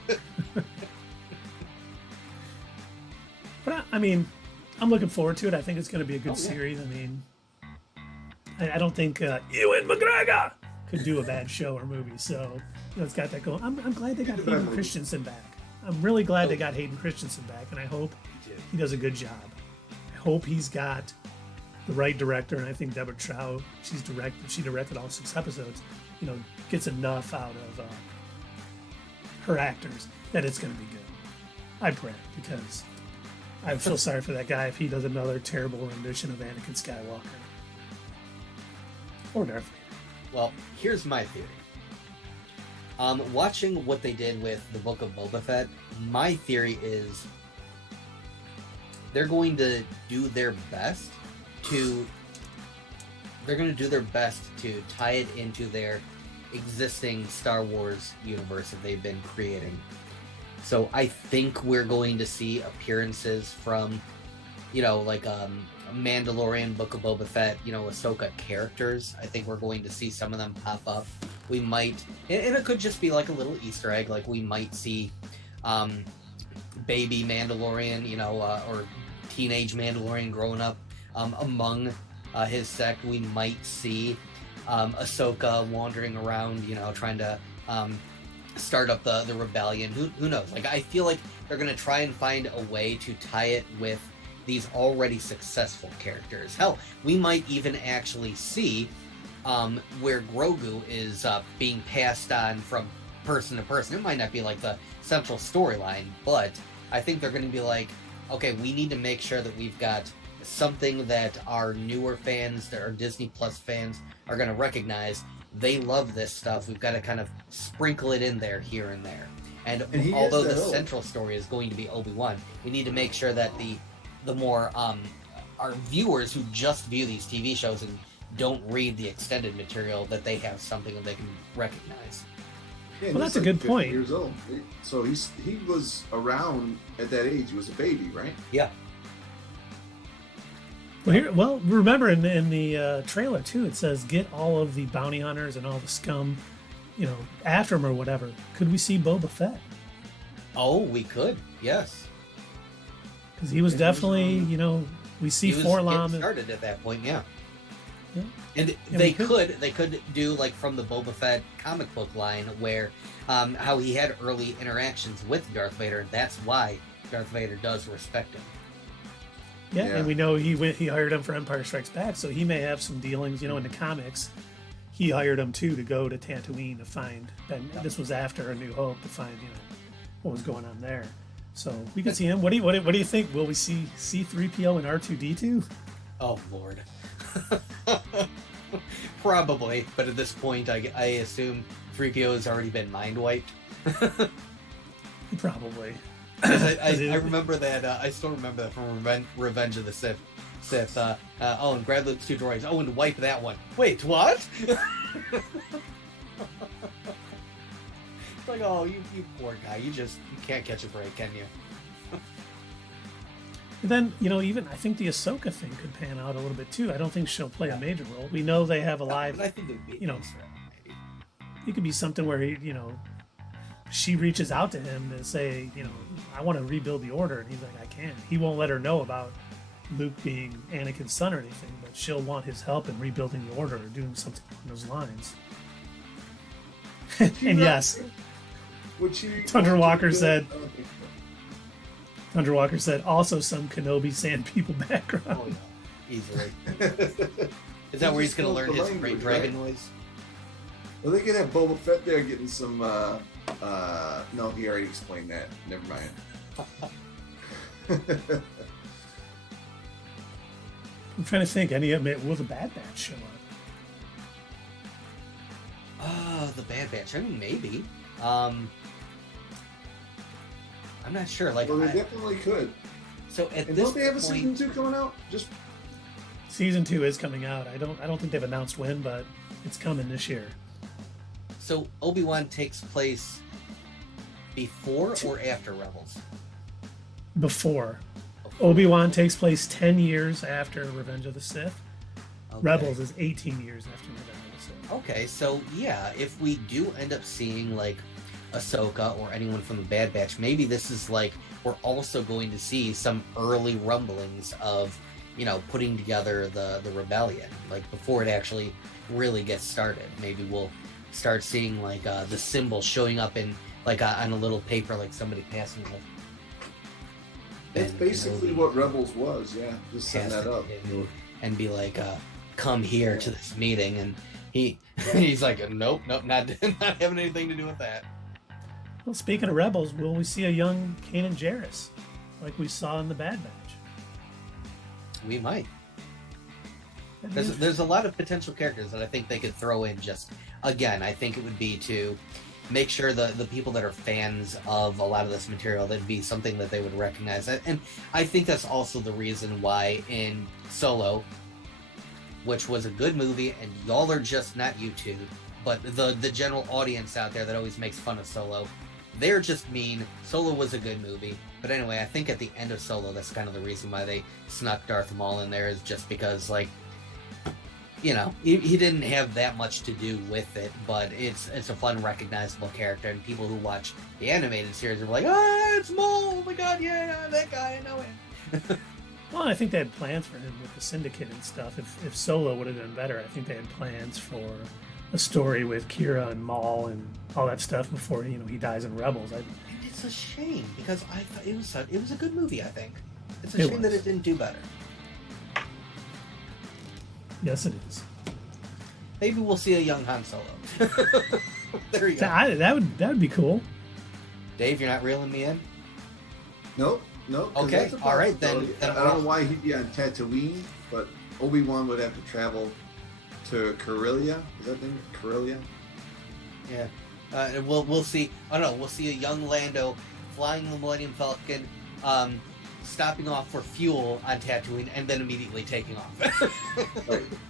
But I mean, I'm looking forward to it. I think it's going to be a good series. I mean, I don't think Ewan McGregor could do a bad show or movie. So, it's got that going. I'm glad they got Hayden Christensen back. I'm really glad they got Hayden Christensen back, and I hope he does a good job. I hope he's got the right director, and I think Deborah Chow, she directed all 6 episodes, gets enough out of her actors that it's going to be good. I pray, because I feel sorry for that guy if he does another terrible rendition of Anakin Skywalker. Or Darth Vader. Well, here's my theory. Watching what they did with the Book of Boba Fett, my theory is they're going to do their best to tie it into their existing Star Wars universe that they've been creating. So I think we're going to see appearances from, like Mandalorian, Book of Boba Fett, Ahsoka characters. I think we're going to see some of them pop up. We might, and it could just be like a little Easter egg, like we might see baby Mandalorian, or teenage Mandalorian growing up among his sect. We might see Ahsoka wandering around, trying to start up the rebellion. Who knows? Like, I feel like they're going to try and find a way to tie it with these already successful characters. Hell, we might even actually see where Grogu is being passed on from person to person. It might not be like the central storyline, but I think they're going to be like, okay, we need to make sure that we've got something that our newer fans, that our Disney Plus fans, are going to recognize. They love this stuff. We've got to kind of sprinkle it in there, here and there. And although the central story is going to be Obi-Wan, we need to make sure that the more our viewers who just view these TV shows and don't read the extended material, that they have something that they can recognize. Yeah, well, that's a good point. Years old, so he was around at that age. He was a baby, right? Yeah. Well, remember in the trailer too, it says get all of the bounty hunters and all the scum, after him or whatever. Could we see Boba Fett? Oh, we could. Yes. Because he was definitely, we see Forlom started at that point, yeah. Yeah. And they could do like from the Boba Fett comic book line where how he had early interactions with Darth Vader. That's why Darth Vader does respect him. Yeah, and we know he hired him for Empire Strikes Back, so he may have some dealings. In the comics, he hired him too to go to Tatooine to find. And this was after A New Hope, to find what was going on there. So we could see him. What do you think? Will we see C-3PO and R2-D2? Oh Lord. Probably, but at this point, I assume 3PO has already been mind wiped. Probably. I remember that. I still remember that from Revenge of the Sith. And grab those 2 droids. Oh, and wipe that one. Wait, what? It's like, oh, you poor guy. You can't catch a break, can you? And then, even I think the Ahsoka thing could pan out a little bit too. I don't think she'll play a major role. We know they have a live, I think it would be maybe. It could be something where she reaches out to him to say, I want to rebuild the Order, and he's like, I can't. He won't let her know about Luke being Anakin's son or anything, but she'll want his help in rebuilding the Order or doing something along those lines. And yes, Tundra Walker said, also some Kenobi Sand People background. Oh, yeah. Easily. Is that where he's going to learn his great dragon noise? Well, they could have Boba Fett there getting some, no, he already explained that. Never mind. I'm trying to think, will the Bad Batch show up? The Bad Batch. I mean, maybe. I'm not sure. Well, they definitely could. So don't they have a season 2 coming out? Season 2 is coming out. I don't think they've announced when, but it's coming this year. So Obi-Wan takes place before or after Rebels? Before. Obi-Wan takes place 10 years after Revenge of the Sith. Okay. Rebels is 18 years after Revenge of the Sith. Okay, so yeah, if we do end up seeing like Ahsoka or anyone from the Bad Batch, maybe this is like we're also going to see some early rumblings of, putting together the rebellion, like before it actually really gets started. Maybe we'll start seeing like the symbol showing up in like on a little paper, like somebody passing it. It's basically what Rebels was, yeah. Just send that up. And be like, come here to this meeting, and he's like, nope, not having anything to do with that. Well, speaking of Rebels, will we see a young Kanan Jarrus like we saw in the Bad Batch? We might. There's a lot of potential characters that I think they could throw in. Just again, I think it would be to make sure the people that are fans of a lot of this material, that'd be something that they would recognize. And I think that's also the reason why in Solo, which was a good movie, and y'all are just not YouTube, but the general audience out there that always makes fun of Solo, they're just mean. Solo was a good movie. But anyway, I think at the end of Solo, that's kind of the reason why they snuck Darth Maul in there, is just because, like, he didn't have that much to do with it, but it's a fun, recognizable character, and people who watch the animated series are like, it's Maul, oh my god, yeah, that guy, I know him. Well, I think they had plans for him with the Syndicate and stuff. If Solo would have done better, I think they had plans for a story with Kira and Maul and all that stuff before he dies in Rebels. And it's a shame, because I thought it was a good movie. I think it's a shame that it didn't do better. Yes, it is. Maybe we'll see a young Han Solo. There you go. That would be cool. Dave, you're not reeling me in? Nope. Okay, all right, then I don't know why he'd be on Tatooine, but Obi-Wan would have to travel to Corellia. Is that the name? Corellia? Yeah. We'll see. Oh no, we'll see a young Lando flying the Millennium Falcon, stopping off for fuel on Tatooine, and then immediately taking off.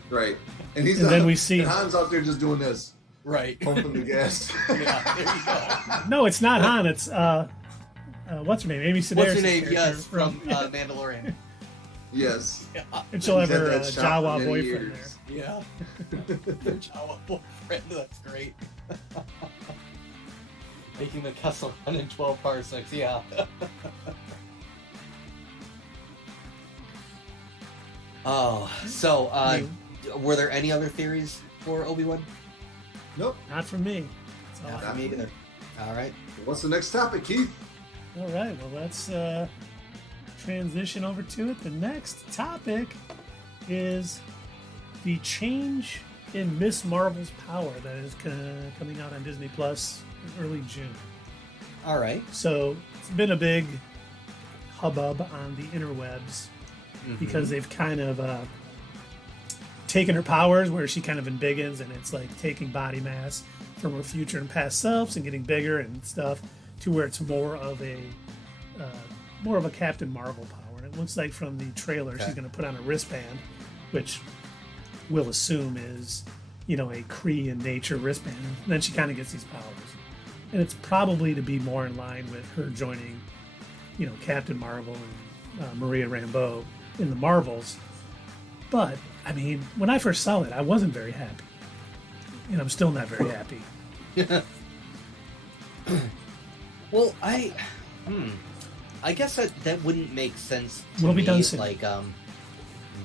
Right. And Han's out there just doing this. Right. Pumping the gas. Yeah, there you go. No, it's not Han. It's what's her name? Amy Sedaris. What's her name? Yes, from Mandalorian. Yes. Yeah. And she'll have her Jawa boyfriend years. there. Yeah. Their Jawa boyfriend. That's great. Making the Kessel run in 12 parsecs. Yeah. Oh, so were there any other theories for Obi-Wan? Nope. Not from me. Not from me either. All right. What's the next topic, Keith? All right. Well, let's transition over to it. The next topic is the change in Miss Marvel's power that is coming out on Disney Plus in early June. All right. So it's been a big hubbub on the interwebs because they've kind of taken her powers where she kind of embiggens, and it's like taking body mass from her future and past selves and getting bigger and stuff to where it's more of a Captain Marvel power. And it looks like from the trailer she's going to put on a wristband, which we'll assume is, a Kree in nature wristband. And then she kind of gets these powers. and it's probably to be more in line with her joining, Captain Marvel and Maria Rambeau in the Marvels. But I mean, when I first saw it, I wasn't very happy, and I'm still not very happy. Well, I guess that wouldn't make sense to We'll be me, done soon. like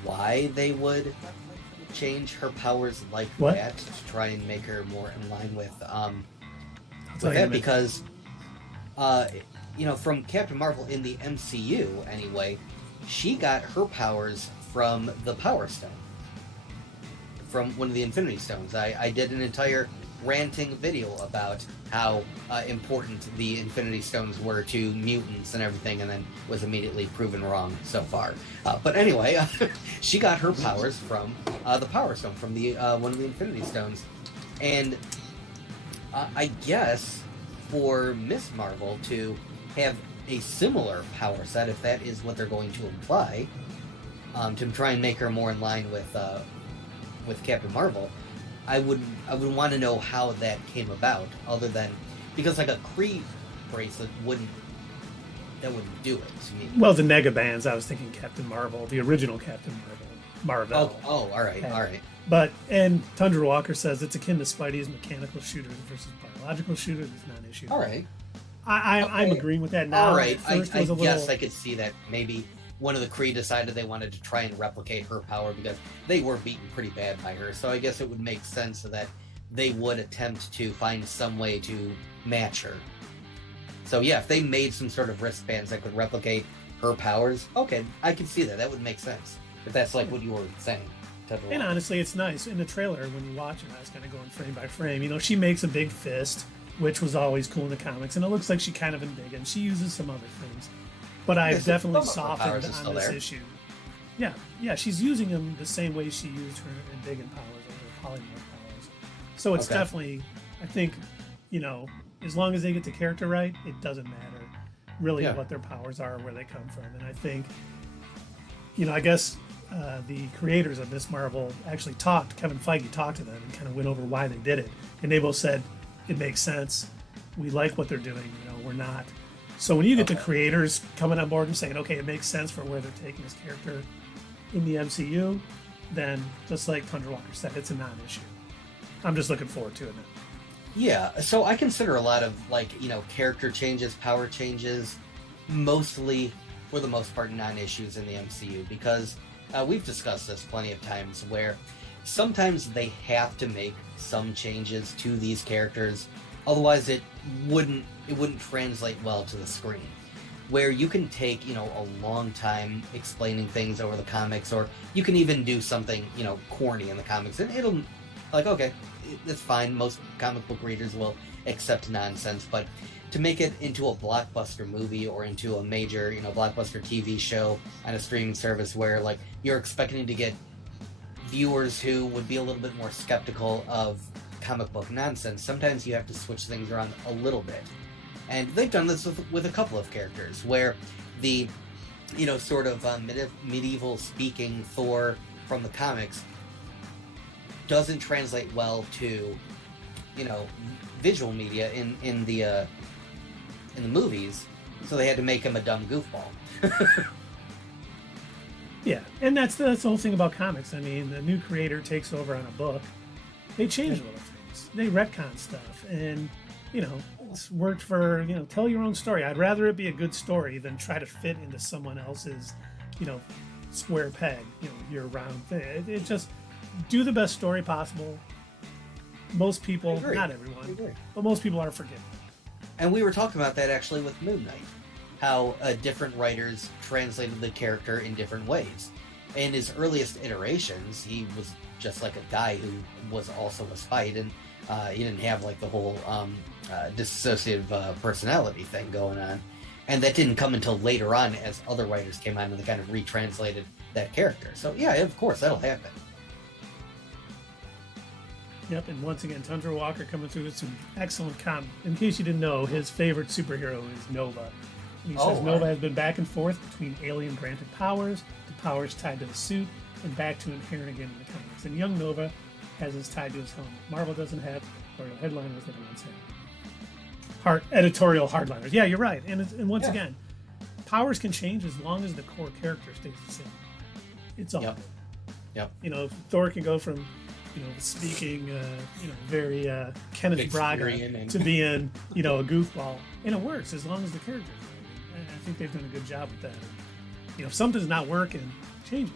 why they would change her powers like What? that to try and make her more in line with tell with you in a that, minute. because from Captain Marvel in the MCU anyway, she got her powers from the Power Stone, from one of the Infinity Stones. I did an entire ranting video about how important the Infinity Stones were to mutants and everything, and then was immediately proven wrong so far. But anyway, she got her powers from the Power Stone, from the one of the Infinity Stones, and I guess for Miss Marvel to have a similar power set, if that is what they're going to imply, to try and make her more in line with Captain Marvel, I would want to know how that came about, other than because like a Kree bracelet wouldn't do it to me. Well, the Nega Bands, I was thinking Captain Marvel, the original Captain Marvel. Oh, all right, Yeah. all right. But, and Tundra Walker says it's akin to Spidey's mechanical shooters versus biological shooters. It's not an issue. All right. I'm agreeing with that now. All right. At first I was a guess little, I could see that maybe one of the Kree decided they wanted to try and replicate her power because they were beaten pretty bad by her. So I guess it would make sense that they would attempt to find some way to match her. So yeah, if they made some sort of wristbands that could replicate her powers, okay, I could see that. That would make sense. If that's like what you were saying. and honestly, it's nice. In the trailer, when you watch it, I was kind of going frame by frame. She makes a big fist, which was always cool in the comics, and it looks like she kind of embiggens. She uses some other things. But I've definitely softened on this issue. Yeah, she's using them the same way she used her embiggen powers or her polymorph powers. So it's definitely, I think, as long as they get the character right, it doesn't matter really what their powers are or where they come from. And I think, I guess the creators of Miss Marvel actually Kevin Feige talked to them and kind of went over why they did it. And they both said, it makes sense. We like what they're doing. We're not. So when you get the creators coming on board and saying, okay, it makes sense for where they're taking this character in the MCU, then just like Tundra Walker said, it's a non-issue. I'm just looking forward to it now. Yeah, so I consider a lot of character changes, power changes, mostly for the most part non-issues in the MCU, because we've discussed this plenty of times where sometimes they have to make some changes to these characters, otherwise it wouldn't translate well to the screen. Where you can take a long time explaining things over the comics, or you can even do something corny in the comics, and it'll okay, that's fine. Most comic book readers will accept nonsense, but to make it into a blockbuster movie or into a major blockbuster TV show on a streaming service where you're expecting to get viewers who would be a little bit more skeptical of comic book nonsense, sometimes you have to switch things around a little bit. And they've done this with a couple of characters where the sort of medieval speaking Thor from the comics doesn't translate well to visual media in the movies, so they had to make him a dumb goofball. Yeah, and that's the whole thing about comics. I mean, the new creator takes over on a book, they change little things, they retcon stuff, and it's worked for tell your own story. I'd rather it be a good story than try to fit into someone else's square peg, your round thing. It just do the best story possible. Most people, not everyone, but most people are forgiving. And we were talking about that actually with Moon Knight, how different writers translated the character in different ways. In his earliest iterations, he was just like a guy who was also a spite, and he didn't have the whole dissociative personality thing going on. And that didn't come until later on as other writers came on and they kind of retranslated that character. So yeah, of course, that'll happen. Yep, and once again, Tundra Walker coming through with some excellent comment. In case you didn't know, his favorite superhero is Nova. And he says Nova has been back and forth between alien-granted powers, to powers tied to the suit, and back to inherent again in the comics. And young Nova has his tied to his helmet. Marvel doesn't have, or the headline was that he once had. editorial hardliners. Yeah, you're right. And once Yeah. again, powers can change as long as the core character stays the same. It's all Yep. good. Yep. You know, Thor can go from, speaking, very Kenneth Braga Shakespearean and- to being, a goofball, and it works as long as the character's right. And I think they've done a good job with that. If something's not working, change it.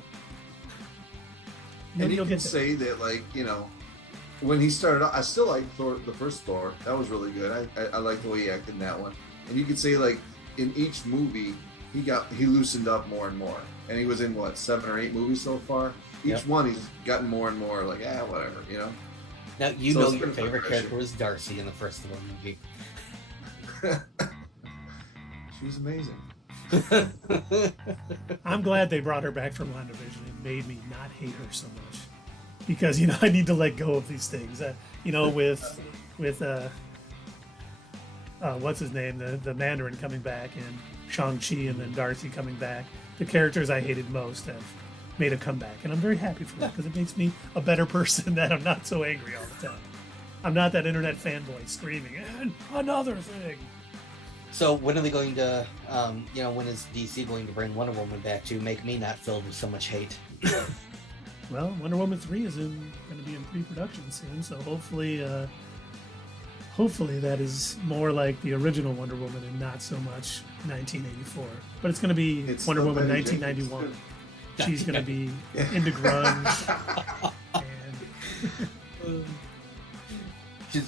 And you You'll can get there. say that, like, when he started out, I still like Thor, the first Thor. That was really good. I like the way he acted in that one. And you could say, like, in each movie, he loosened up more and more. And he was in, 7 or 8 movies so far? Each Yep. one, he's gotten more and more, like, whatever, Now, So your it's been a favorite progression. character was Darcy in the first Thor movie. She's amazing. I'm glad they brought her back from WandaVision. It made me not hate her so much. Because, I need to let go of these things. With what's his name? The Mandarin coming back, and Shang-Chi, and then Darcy coming back. The characters I hated most have made a comeback. And I'm very happy for that, because it makes me a better person, that I'm not so angry all the time. I'm not that internet fanboy screaming, and another thing. So when are they going to, when is DC going to bring Wonder Woman back to make me not filled with so much hate? Well, Wonder Woman 3 is going to be in pre-production soon, so hopefully that is more like the original Wonder Woman and not so much 1984. But it's going to be It's Wonder still Woman Patty 1991. Jenkins, She's going to be into grunge. And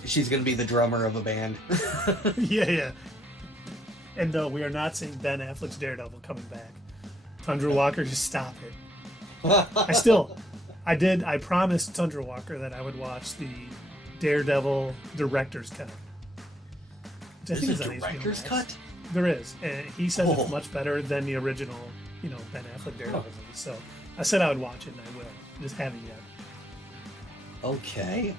She's going to be the drummer of a band. yeah. And no, we are not seeing Ben Affleck's Daredevil coming back. Tundra Walker, just stop it. I promised Tundra Walker that I would watch the Daredevil director's cut. Which I think There's is a on HBO director's Max. cut? There is, and he says Oh. it's much better than the original, Ben Affleck Daredevil movie. So I said I would watch it, and I will. Just haven't yet. Okay.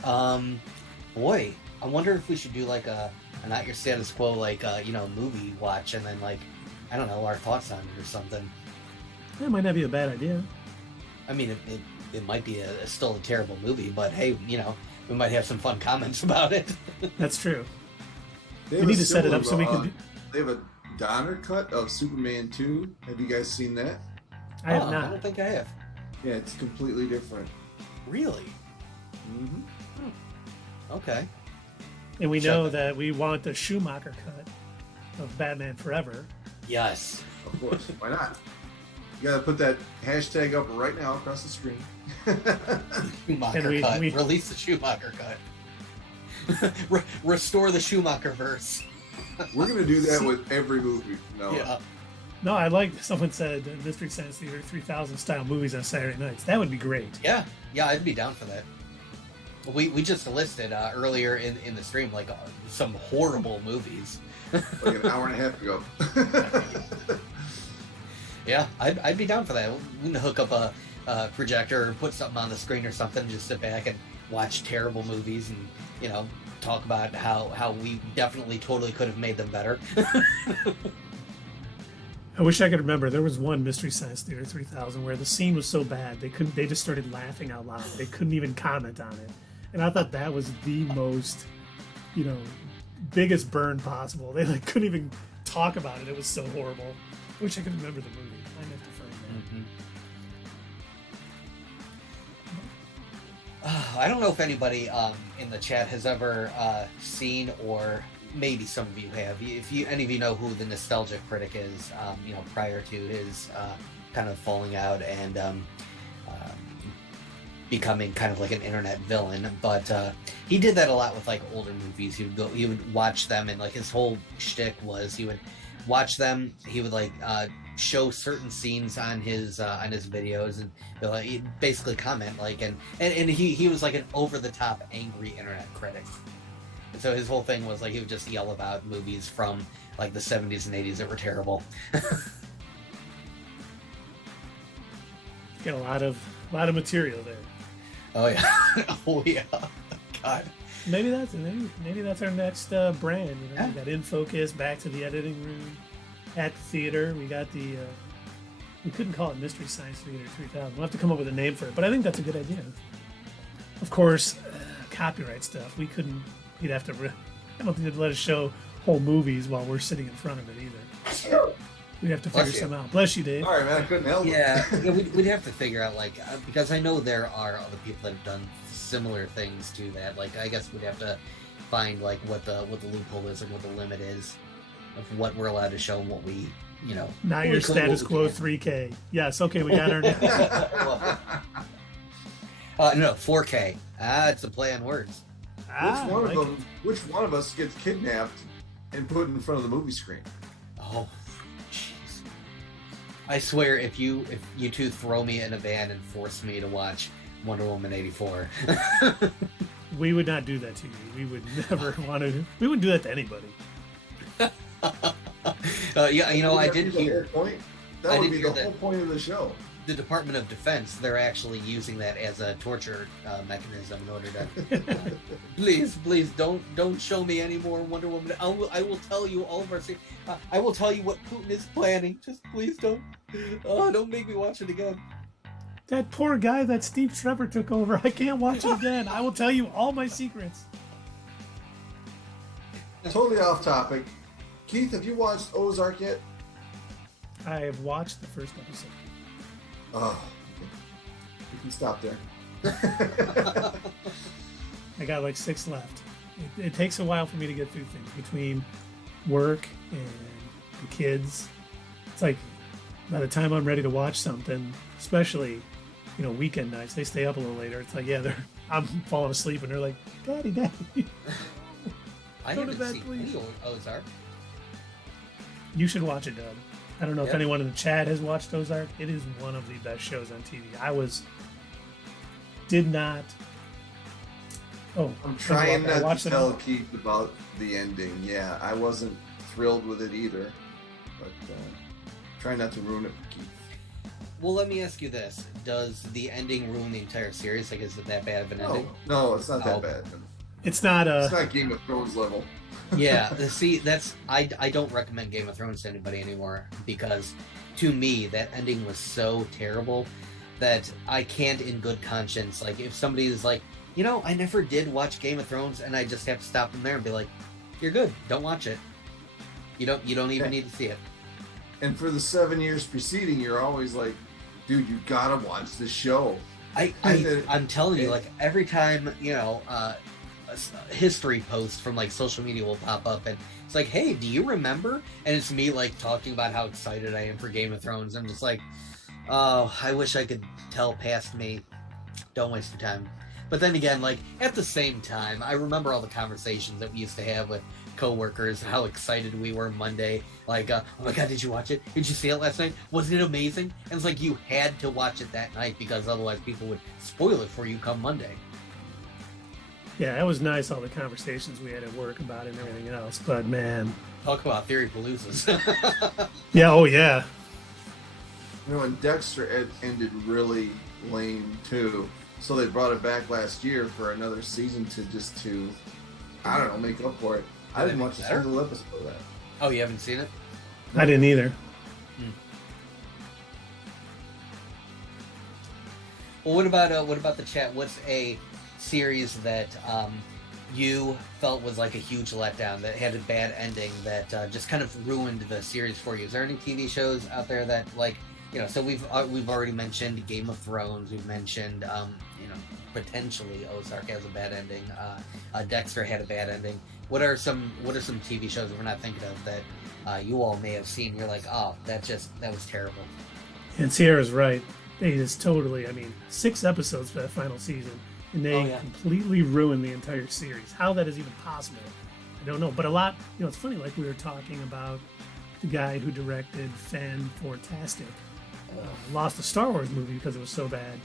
Boy, I wonder if we should do like a Not Your Status Quo, movie watch, and then I don't know, our thoughts on it or something. That might not be a bad idea. I mean, it might be still a terrible movie, but hey, we might have some fun comments about it. That's true. They We have need a to set it similar, up so we can do. They have a Donner cut of Superman 2. Have you guys seen that? I have I not. don't think I have. Yeah, it's completely different. Really? Mm-hmm. Okay. And we Check know it. that we want the Schumacher cut of Batman Forever. Yes. Of course. Why not? You gotta put that hashtag up right now across the screen. Schumacher And we- cut. we- Release the Schumacher cut. Restore the Schumacher verse. We're gonna do that with every movie. No. Yeah. No, I like. Someone said Mystery Science Theater 3000 style movies on Saturday nights. That would be great. Yeah. Yeah, I'd be down for that. We just listed earlier in the stream some horrible movies. Like an hour and a half ago. Yeah, I'd be down for that. We can hook up a projector and put something on the screen or something, and just sit back and watch terrible movies and talk about how we definitely totally could have made them better. I wish I could remember. There was one Mystery Science Theater 3000 where the scene was so bad they just started laughing out loud. They couldn't even comment on it, and I thought that was the most, biggest burn possible. They couldn't even talk about it. It was so horrible. I wish I could remember the movie. I'd have to find that. I don't know if anybody in the chat has ever seen, or maybe some of you have. If any of you know who the Nostalgic Critic is, prior to his kind of falling out and becoming kind of like an internet villain, but he did that a lot with older movies. He would watch them, and his whole shtick was he would watch them. He would show certain scenes on his videos, and he'd basically comment and he was an over the top angry internet critic. And so his whole thing was he would just yell about movies from the 70s and 80s that were terrible. Get a lot of material there. Oh yeah. Oh yeah. God. Maybe that's our next brand. Yeah. We got In Focus, back to the editing room, at the theater. We got the. We couldn't call it Mystery Science Theater 3000. We'll have to come up with a name for it, but I think that's a good idea. Of course, copyright stuff. We couldn't. We'd have to. I don't think they'd let us show whole movies while we're sitting in front of it either. We'd have to figure something out. Bless you, Dave. All right, man. I couldn't help it. We'd have to figure out, like, because I know there are other people that have done similar things to that. Like, I guess we'd have to find, like, what the loophole is and what the limit is of what we're allowed to show and what we, you know. Not Your Status Quo 3K. Yes, okay, we got our name. No, 4K. It's a play on words. Which one of us gets kidnapped and put in front of the movie screen? Oh, jeez. I swear, if you two throw me in a van and force me to watch Wonder Woman 84. We would not do that to you. We would never want to. We wouldn't do that to anybody. Yeah, you know, I did hear. That would be the whole point of the show. The Department of Defense, they're actually using that as a torture mechanism in order to please don't show me any more Wonder Woman. I will tell you all of our secrets. I will tell you what Putin is planning. Just please don't make me watch it again. That poor guy that Steve Trevor took over. I can't watch it again. I will tell you all my secrets. Totally off topic. Keith, have you watched Ozark yet? I have watched the first episode. Oh, okay. You can stop there. I got like 6 left. It takes a while for me to get through things between work and the kids. It's like by the time I'm ready to watch something, especially, you know, weekend nights, they stay up a little later. It's like, yeah, I'm falling asleep and they're like, Daddy. I haven't seen any Ozark. You should watch it, Doug. I don't know if anyone in the chat has watched Ozark. It is one of the best shows on TV. I'm trying not to tell Keith about the ending. Yeah, I wasn't thrilled with it either, but try not to ruin it for Keith. Well, let me ask you this: does the ending ruin the entire series? Like, is it that bad of an ending? No, it's not that bad. It's not Game of Thrones level. Yeah, see, I don't recommend Game of Thrones to anybody anymore because, to me, that ending was so terrible that I can't, in good conscience, like, if somebody is like, you know, I never did watch Game of Thrones, and I just have to stop them there and be like, you're good, don't watch it. You don't even need to see it. And for the 7 years preceding, you're always like, dude, you gotta watch this show. I'm telling you, like, every time, you know, a history post from like social media will pop up and it's like, hey, do you remember? And it's me like talking about how excited I am for Game of Thrones. I'm just like, oh, I wish I could tell past me, don't waste your time. But then again, like, at the same time, I remember all the conversations that we used to have with coworkers and how excited we were Monday. Like, oh my God, did you watch it? Did you see it last night? Wasn't it amazing? And it's like you had to watch it that night because otherwise people would spoil it for you come Monday. Yeah, it was nice, all the conversations we had at work about it and everything else. But, man. Talk about theory paloozas. Yeah, oh, yeah. You know, and Dexter ended really lame, too. So they brought it back last year for another season to I don't know, make up for it. I didn't watch a single episode of that. Oh, you haven't seen it? I didn't either. Well, what about the chat? What's a series that you felt was like a huge letdown, that had a bad ending, that just kind of ruined the series for you? Is there any TV shows out there that, like, you know, so we've already mentioned Game of Thrones, we've mentioned you know, potentially Ozark has a bad ending, Dexter had a bad ending. What are some TV shows that we're not thinking of that you all may have seen? You're like, oh, that was terrible. And Sierra's right. They just totally, 6 episodes for that final season. And they completely ruined the entire series. How that is even possible, I don't know. But a lot, you know, it's funny, like we were talking about the guy who directed Fantastic. Lost a Star Wars movie because it was so bad.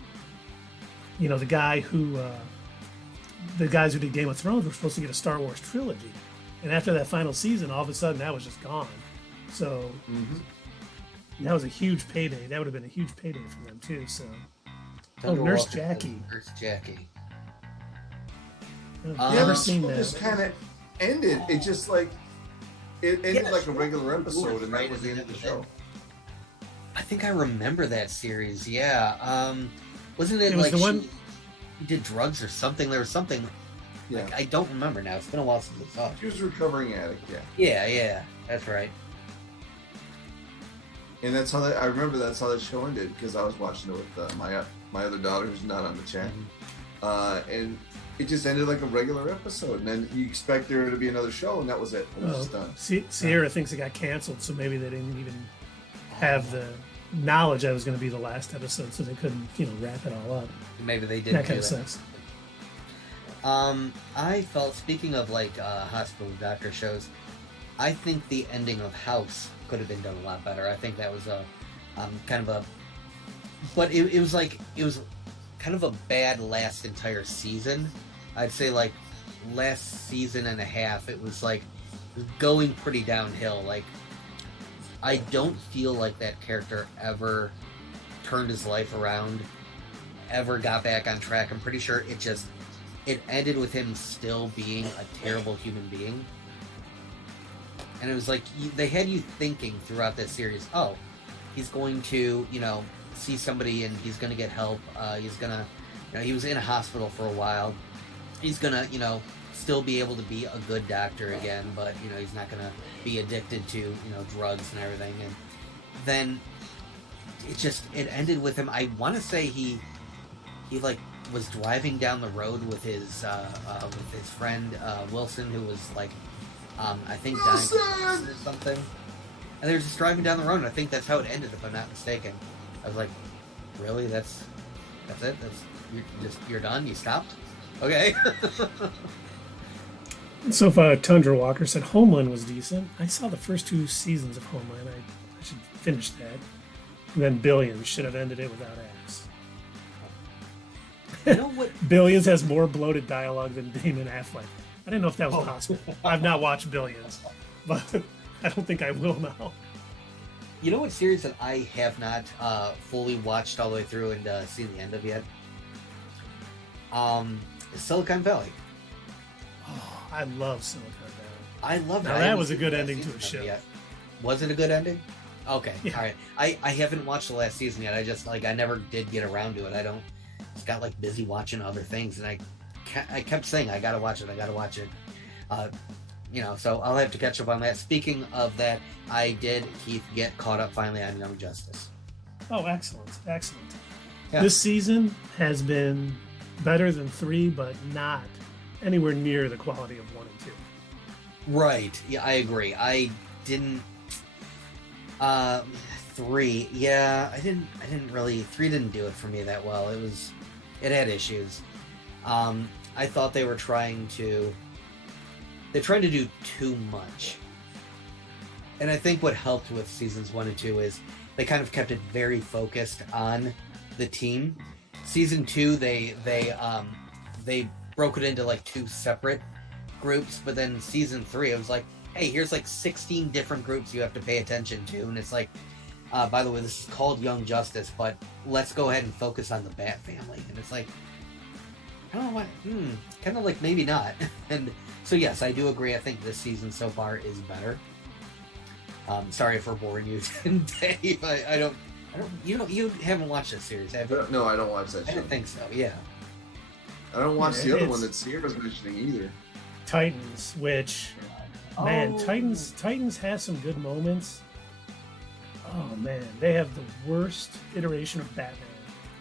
You know, the guys who did Game of Thrones were supposed to get a Star Wars trilogy. And after that final season, all of a sudden that was just gone. So that was a huge payday. That would have been a huge payday for them too. So, Nurse Jackie. Nurse Jackie. I've never seen that. It just kind of ended. It just like it ended like a regular episode, and that was the end of the show. I think I remember that series. Yeah, wasn't it was like the one he did drugs or something? There was something. Yeah. I don't remember now. It's been a while since I saw it. He was a recovering addict. Yeah, that's right. And that's how I remember that's how that show ended, because I was watching it with my other daughter who's not on the chat, and it just ended like a regular episode. And then you expect there to be another show, and that was it. It was just done. Sierra thinks it got canceled, so maybe they didn't even have the knowledge that was going to be the last episode, so they couldn't, wrap it all up. Maybe they didn't. That kind of sense. I felt, speaking of like hospital doctor shows, I think the ending of House could have been done a lot better. I think that was a kind of a, but it was kind of a bad last entire season. I'd say like last season and a half, it was like going pretty downhill. Like, I don't feel like that character ever turned his life around, ever got back on track. I'm pretty sure it ended with him still being a terrible human being. And it was like, they had you thinking throughout this series, oh, he's going to, see somebody and he's going to get help. He's going to, he was in a hospital for a while. He's going to, still be able to be a good doctor again, but, he's not going to be addicted to, drugs and everything. And then it ended with him. I want to say he like was driving down the road with his friend, Wilson, who was like, I think dying or something. And they were just driving down the road, and I think that's how it ended, if I'm not mistaken. I was like, really? That's it? You're done? You stopped? Okay. So far, Tundra Walker said Homeland was decent. I saw the first 2 seasons of Homeland. I should finish that. And then Billions should have ended it without ass. You know what? Billions has more bloated dialogue than Damon Affleck. I didn't know if that was possible. I've not watched Billions, but I don't think I will now. You know what series that I have not fully watched all the way through and seen the end of yet? Silicon Valley. Oh, I love Silicon Valley. I love that. That was a good ending to a show. Yet. Was it a good ending? Okay, yeah. All right. I haven't watched the last season yet. I just I never did get around to it. Just got busy watching other things, and I kept saying I gotta watch it. So I'll have to catch up on that. Speaking of that, I did, Keith, get caught up finally on Young Justice. Oh, excellent. Yeah. This season has been better than 3, but not anywhere near the quality of 1 and 2. Right. Yeah, I agree. I didn't 3. Yeah, I didn't really 3 didn't do it for me that well. It had issues. I thought they're trying to do too much. And I think what helped with seasons 1 and 2 is they kind of kept it very focused on the team. Season 2, they broke it into 2 separate groups, but then season 3, it was like, hey, here's 16 different groups you have to pay attention to, and it's like, by the way, this is called Young Justice, but let's go ahead and focus on the Bat family. And it's like, I don't know what, kind of maybe not. And so yes, I do agree. I think this season so far is better. Sorry if we're boring you today, but I don't. You haven't watched this series, have you? No, I don't watch that show. I don't think so. Yeah. I don't watch the other one that Sierra's mentioning either. Titans, which, man, Titans has some good moments. Oh man, they have the worst iteration of Batman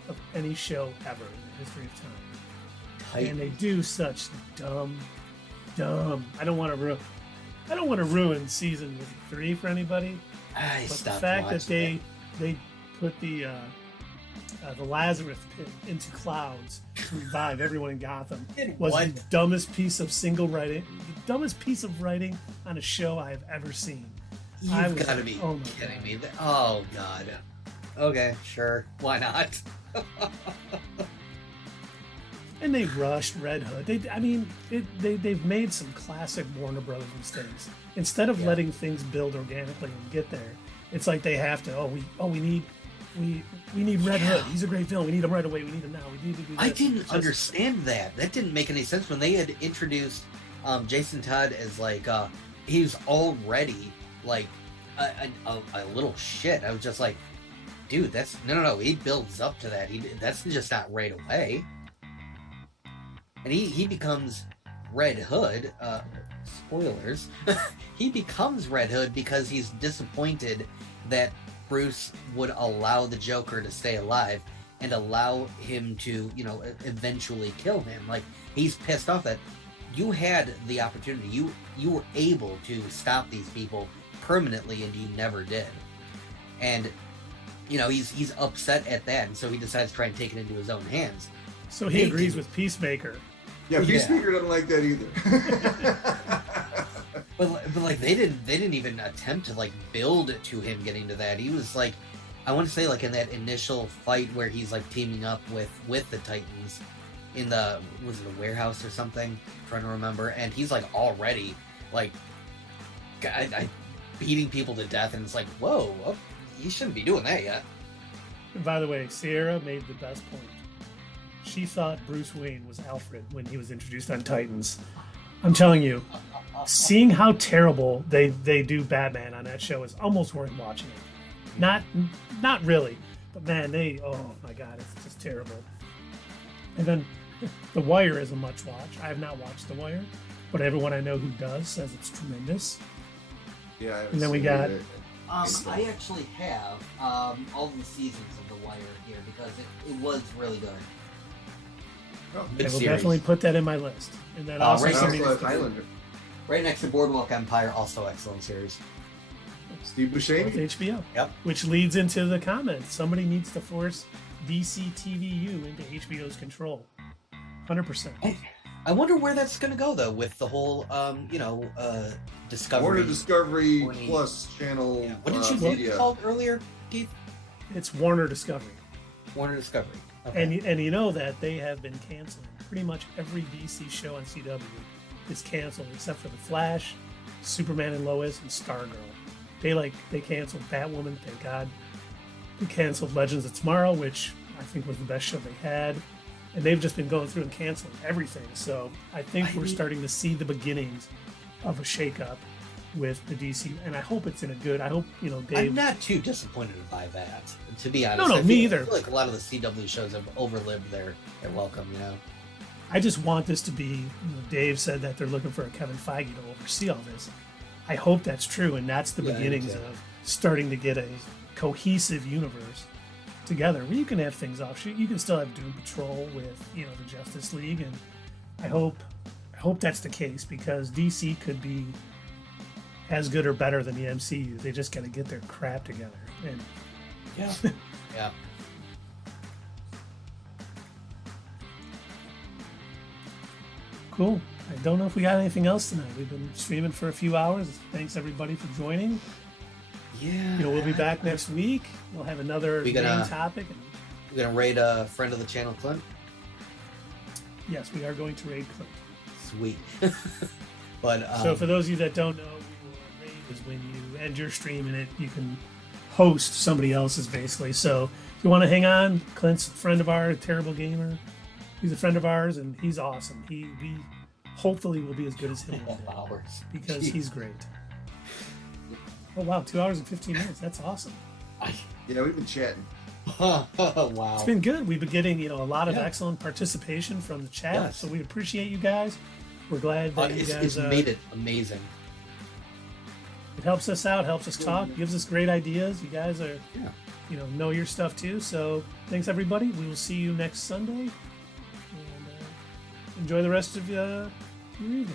of any show ever in the history of time. Titans. And they do such dumb. I don't want to ruin season 3 for anybody. But the fact that they put the Lazarus pit into clouds to revive everyone in Gotham was the dumbest piece of writing on a show I have ever seen. You've got to be kidding me. Oh, God. Okay, sure. Why not? And they rushed Red Hood. They've made some classic Warner Brothers mistakes. Instead of letting things build organically and get there, it's like they have to. We need Red Hood. He's a great villain. We need him right away. We need him now. We need to do this. I didn't understand that. That didn't make any sense when they had introduced Jason Todd as he was already a little shit. I was just like, dude, that's no. He builds up to that. That's just not right away. And he becomes Red Hood, spoilers, he becomes Red Hood because he's disappointed that Bruce would allow the Joker to stay alive and allow him to, you know, eventually kill him. Like, he's pissed off that you had the opportunity. You were able to stop these people permanently, and you never did. And, you know, he's upset at that, and so he decides to try and take it into his own hands. So he agrees with Peacemaker. Yeah, Peacemaker doesn't like that either. But like they didn't even attempt to like build to him getting to that. He was like, I want to say like in that initial fight where he's like teaming up with the Titans in was it a warehouse or something? I'm trying to remember. And he's like already like beating people to death, and it's like, whoa, you shouldn't be doing that yet. And by the way, Sierra made the best point. She thought Bruce Wayne was Alfred when he was introduced on Titans. I'm telling you, seeing how terrible they do Batman on that show is almost worth watching it. Not really, but man, oh my god, it's just terrible. And then The Wire is a much watch. I have not watched The Wire, but everyone I know who does says it's tremendous. Yeah. And then we got. I actually have all the seasons of The Wire here because it was really good. Oh, I will definitely put that in my list. And then also Highlander. Right next to Boardwalk Empire, also excellent series. Steve Buscemi. HBO. Yep. Which leads into the comments. Somebody needs to force DC TVU into HBO's control. 100%. I wonder where that's going to go though, with the whole, Discovery. Warner Discovery Plus channel. Yeah. What did you say it called earlier, Keith? It's Warner Discovery. Warner Discovery. Okay. And you know that they have been canceling pretty much every DC show on CW is canceled except for The Flash, Superman and Lois, and Stargirl. They canceled Batwoman, thank God. They canceled Legends of Tomorrow, which I think was the best show they had. And they've just been going through and canceling everything. So I think we're starting to see the beginnings of a shakeup with the DC, and I hope it's in a good. I hope Dave. I'm not too disappointed by that, to be honest. No, me either. I feel like a lot of the CW shows have overlived their welcome. I just want this to be. Dave said that they're looking for a Kevin Feige to oversee all this. I hope that's true, and that's the beginnings of starting to get a cohesive universe together where you can have things offshoot. You can still have Doom Patrol with the Justice League, and I hope that's the case because DC could be as good or better than the MCU. They just got to get their crap together. And yeah. Cool. I don't know if we got anything else tonight. We've been streaming for a few hours. Thanks everybody for joining. Yeah. We'll be back next week. We'll have another main topic. We're gonna raid a friend of the channel, Clint. Yes, we are going to raid Clint. Sweet. But so for those of you that don't know, we will raid is when you end your stream and you can host somebody else's basically. So if you want to hang on, Clint's a friend of ours, a terrible gamer. He's a friend of ours and he's awesome. We hopefully will be as good as him one day because he's great. Oh wow, 2 hours and 15 minutes. That's awesome. Yeah, we've been chatting. Wow. It's been good. We've been getting, a lot of excellent participation from the chat. Yes. So we appreciate you guys. We're glad that you guys it's made it amazing. It helps us out, helps us talk, gives us great ideas. You guys are know your stuff too. So thanks everybody. We will see you next Sunday. And enjoy the rest of your evening.